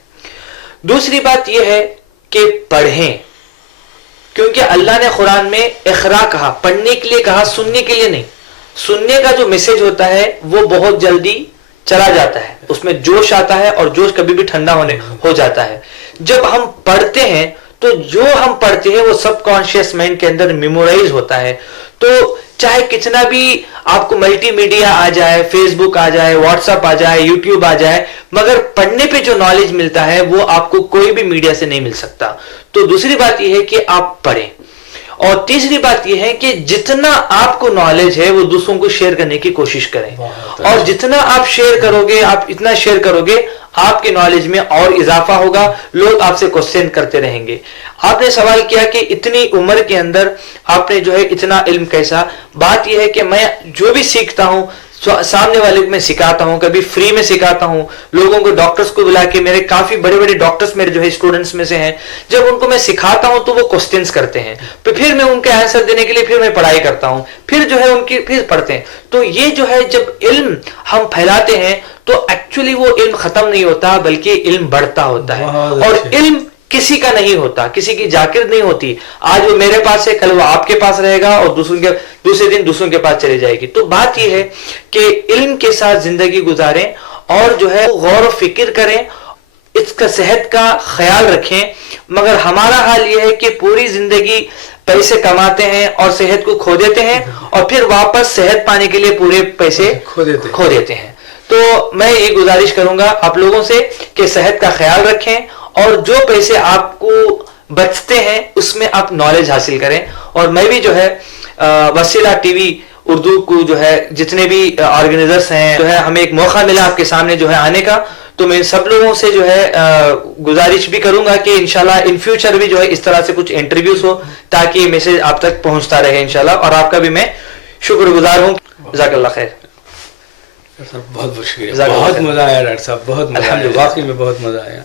دوسری بات یہ ہے کہ پڑھیں, کیونکہ اللہ نے قرآن میں اقرا کہا, پڑھنے کے لیے کہا, سننے کے لیے نہیں. سننے کا جو میسج ہوتا ہے وہ بہت جلدی چلا جاتا ہے, اس میں جوش آتا ہے اور جوش کبھی بھی ٹھنڈا ہو جاتا ہے. جب ہم پڑھتے ہیں تو جو ہم پڑھتے ہیں وہ سب کانشیس مائنڈ کے اندر میمورائز ہوتا ہے. تو چاہے کتنا بھی آپ کو ملٹی میڈیا آ جائے, فیس بک آ جائے, واٹس ایپ آ جائے, یوٹیوب آ جائے, مگر پڑھنے پہ جو نالج ملتا ہے وہ آپ کو کوئی بھی میڈیا سے نہیں مل سکتا. تو دوسری بات یہ ہے کہ آپ پڑھیں. اور تیسری بات یہ ہے کہ جتنا آپ کو نالج ہے وہ دوسروں کو شیئر کرنے کی کوشش کریں, اور جتنا آپ شیئر کرو گے, آپ اتنا شیئر کرو گے, آپ کی نالج میں اور اضافہ ہوگا, لوگ آپ سے کوسچن کرتے رہیں گے. آپ نے سوال کیا کہ اتنی عمر کے اندر آپ نے جو ہے اتنا علم کیسا. بات یہ ہے کہ میں جو بھی سیکھتا ہوں سامنے والے کو میں سکھاتا ہوں, کبھی فری میں سکھاتا ہوں, لوگوں کو ڈاکٹرز کو بلا کے, میرے کافی بڑے بڑے ڈاکٹرز میرے جو ہے اسٹوڈنٹس میں سے ہیں, جب ان کو میں سکھاتا ہوں تو وہ کوسچنز کرتے ہیں, پھر میں ان کے آنسر دینے کے لیے پھر میں پڑھائی کرتا ہوں, پھر جو ہے ان کی پھر پڑھتے ہیں. تو یہ جو ہے جب علم ہم پھیلاتے ہیں تو ایکچولی وہ علم ختم نہیں ہوتا بلکہ علم بڑھتا ہوتا ہے. اور علم کسی کا نہیں ہوتا, کسی کی جاکر نہیں ہوتی. آج وہ میرے پاس ہے, کل وہ آپ کے پاس رہے گا, اور دوسرے دن دوسروں کے پاس چلے جائے گی. تو بات یہ ہے کہ علم کے ساتھ زندگی گزاریں, اور جو ہے غور و فکر کریں, اس کا صحت کا خیال رکھیں. مگر ہمارا حال یہ ہے کہ پوری زندگی پیسے کماتے ہیں اور صحت کو کھو دیتے ہیں, اور پھر واپس صحت پانے کے لیے پورے پیسے کھو دیتے ہیں. تو میں یہ گزارش کروں گا آپ لوگوں سے کہ صحت کا خیال رکھیں, اور جو پیسے آپ کو بچتے ہیں اس میں آپ نالج حاصل کریں. اور میں بھی جو ہے وسیلہ ٹی وی اردو کو جو ہے جتنے بھی آرگنائزرز ہیں جو ہے ہمیں ایک موقع ملا آپ کے سامنے جو ہے آنے کا, تو میں سب لوگوں سے جو ہے گزارش بھی کروں گا کہ انشاءاللہ ان فیوچر بھی جو ہے اس طرح سے کچھ انٹرویوز ہو تاکہ یہ میسج آپ تک پہنچتا رہے انشاءاللہ. اور آپ کا بھی میں شکر گزار ہوں. جزاک اللہ خیر. بہت بہت شکریہ, بہت مزہ آیا ڈاکٹر صاحب, بہت مزہ آیا, واقعی میں بہت مزہ آیا.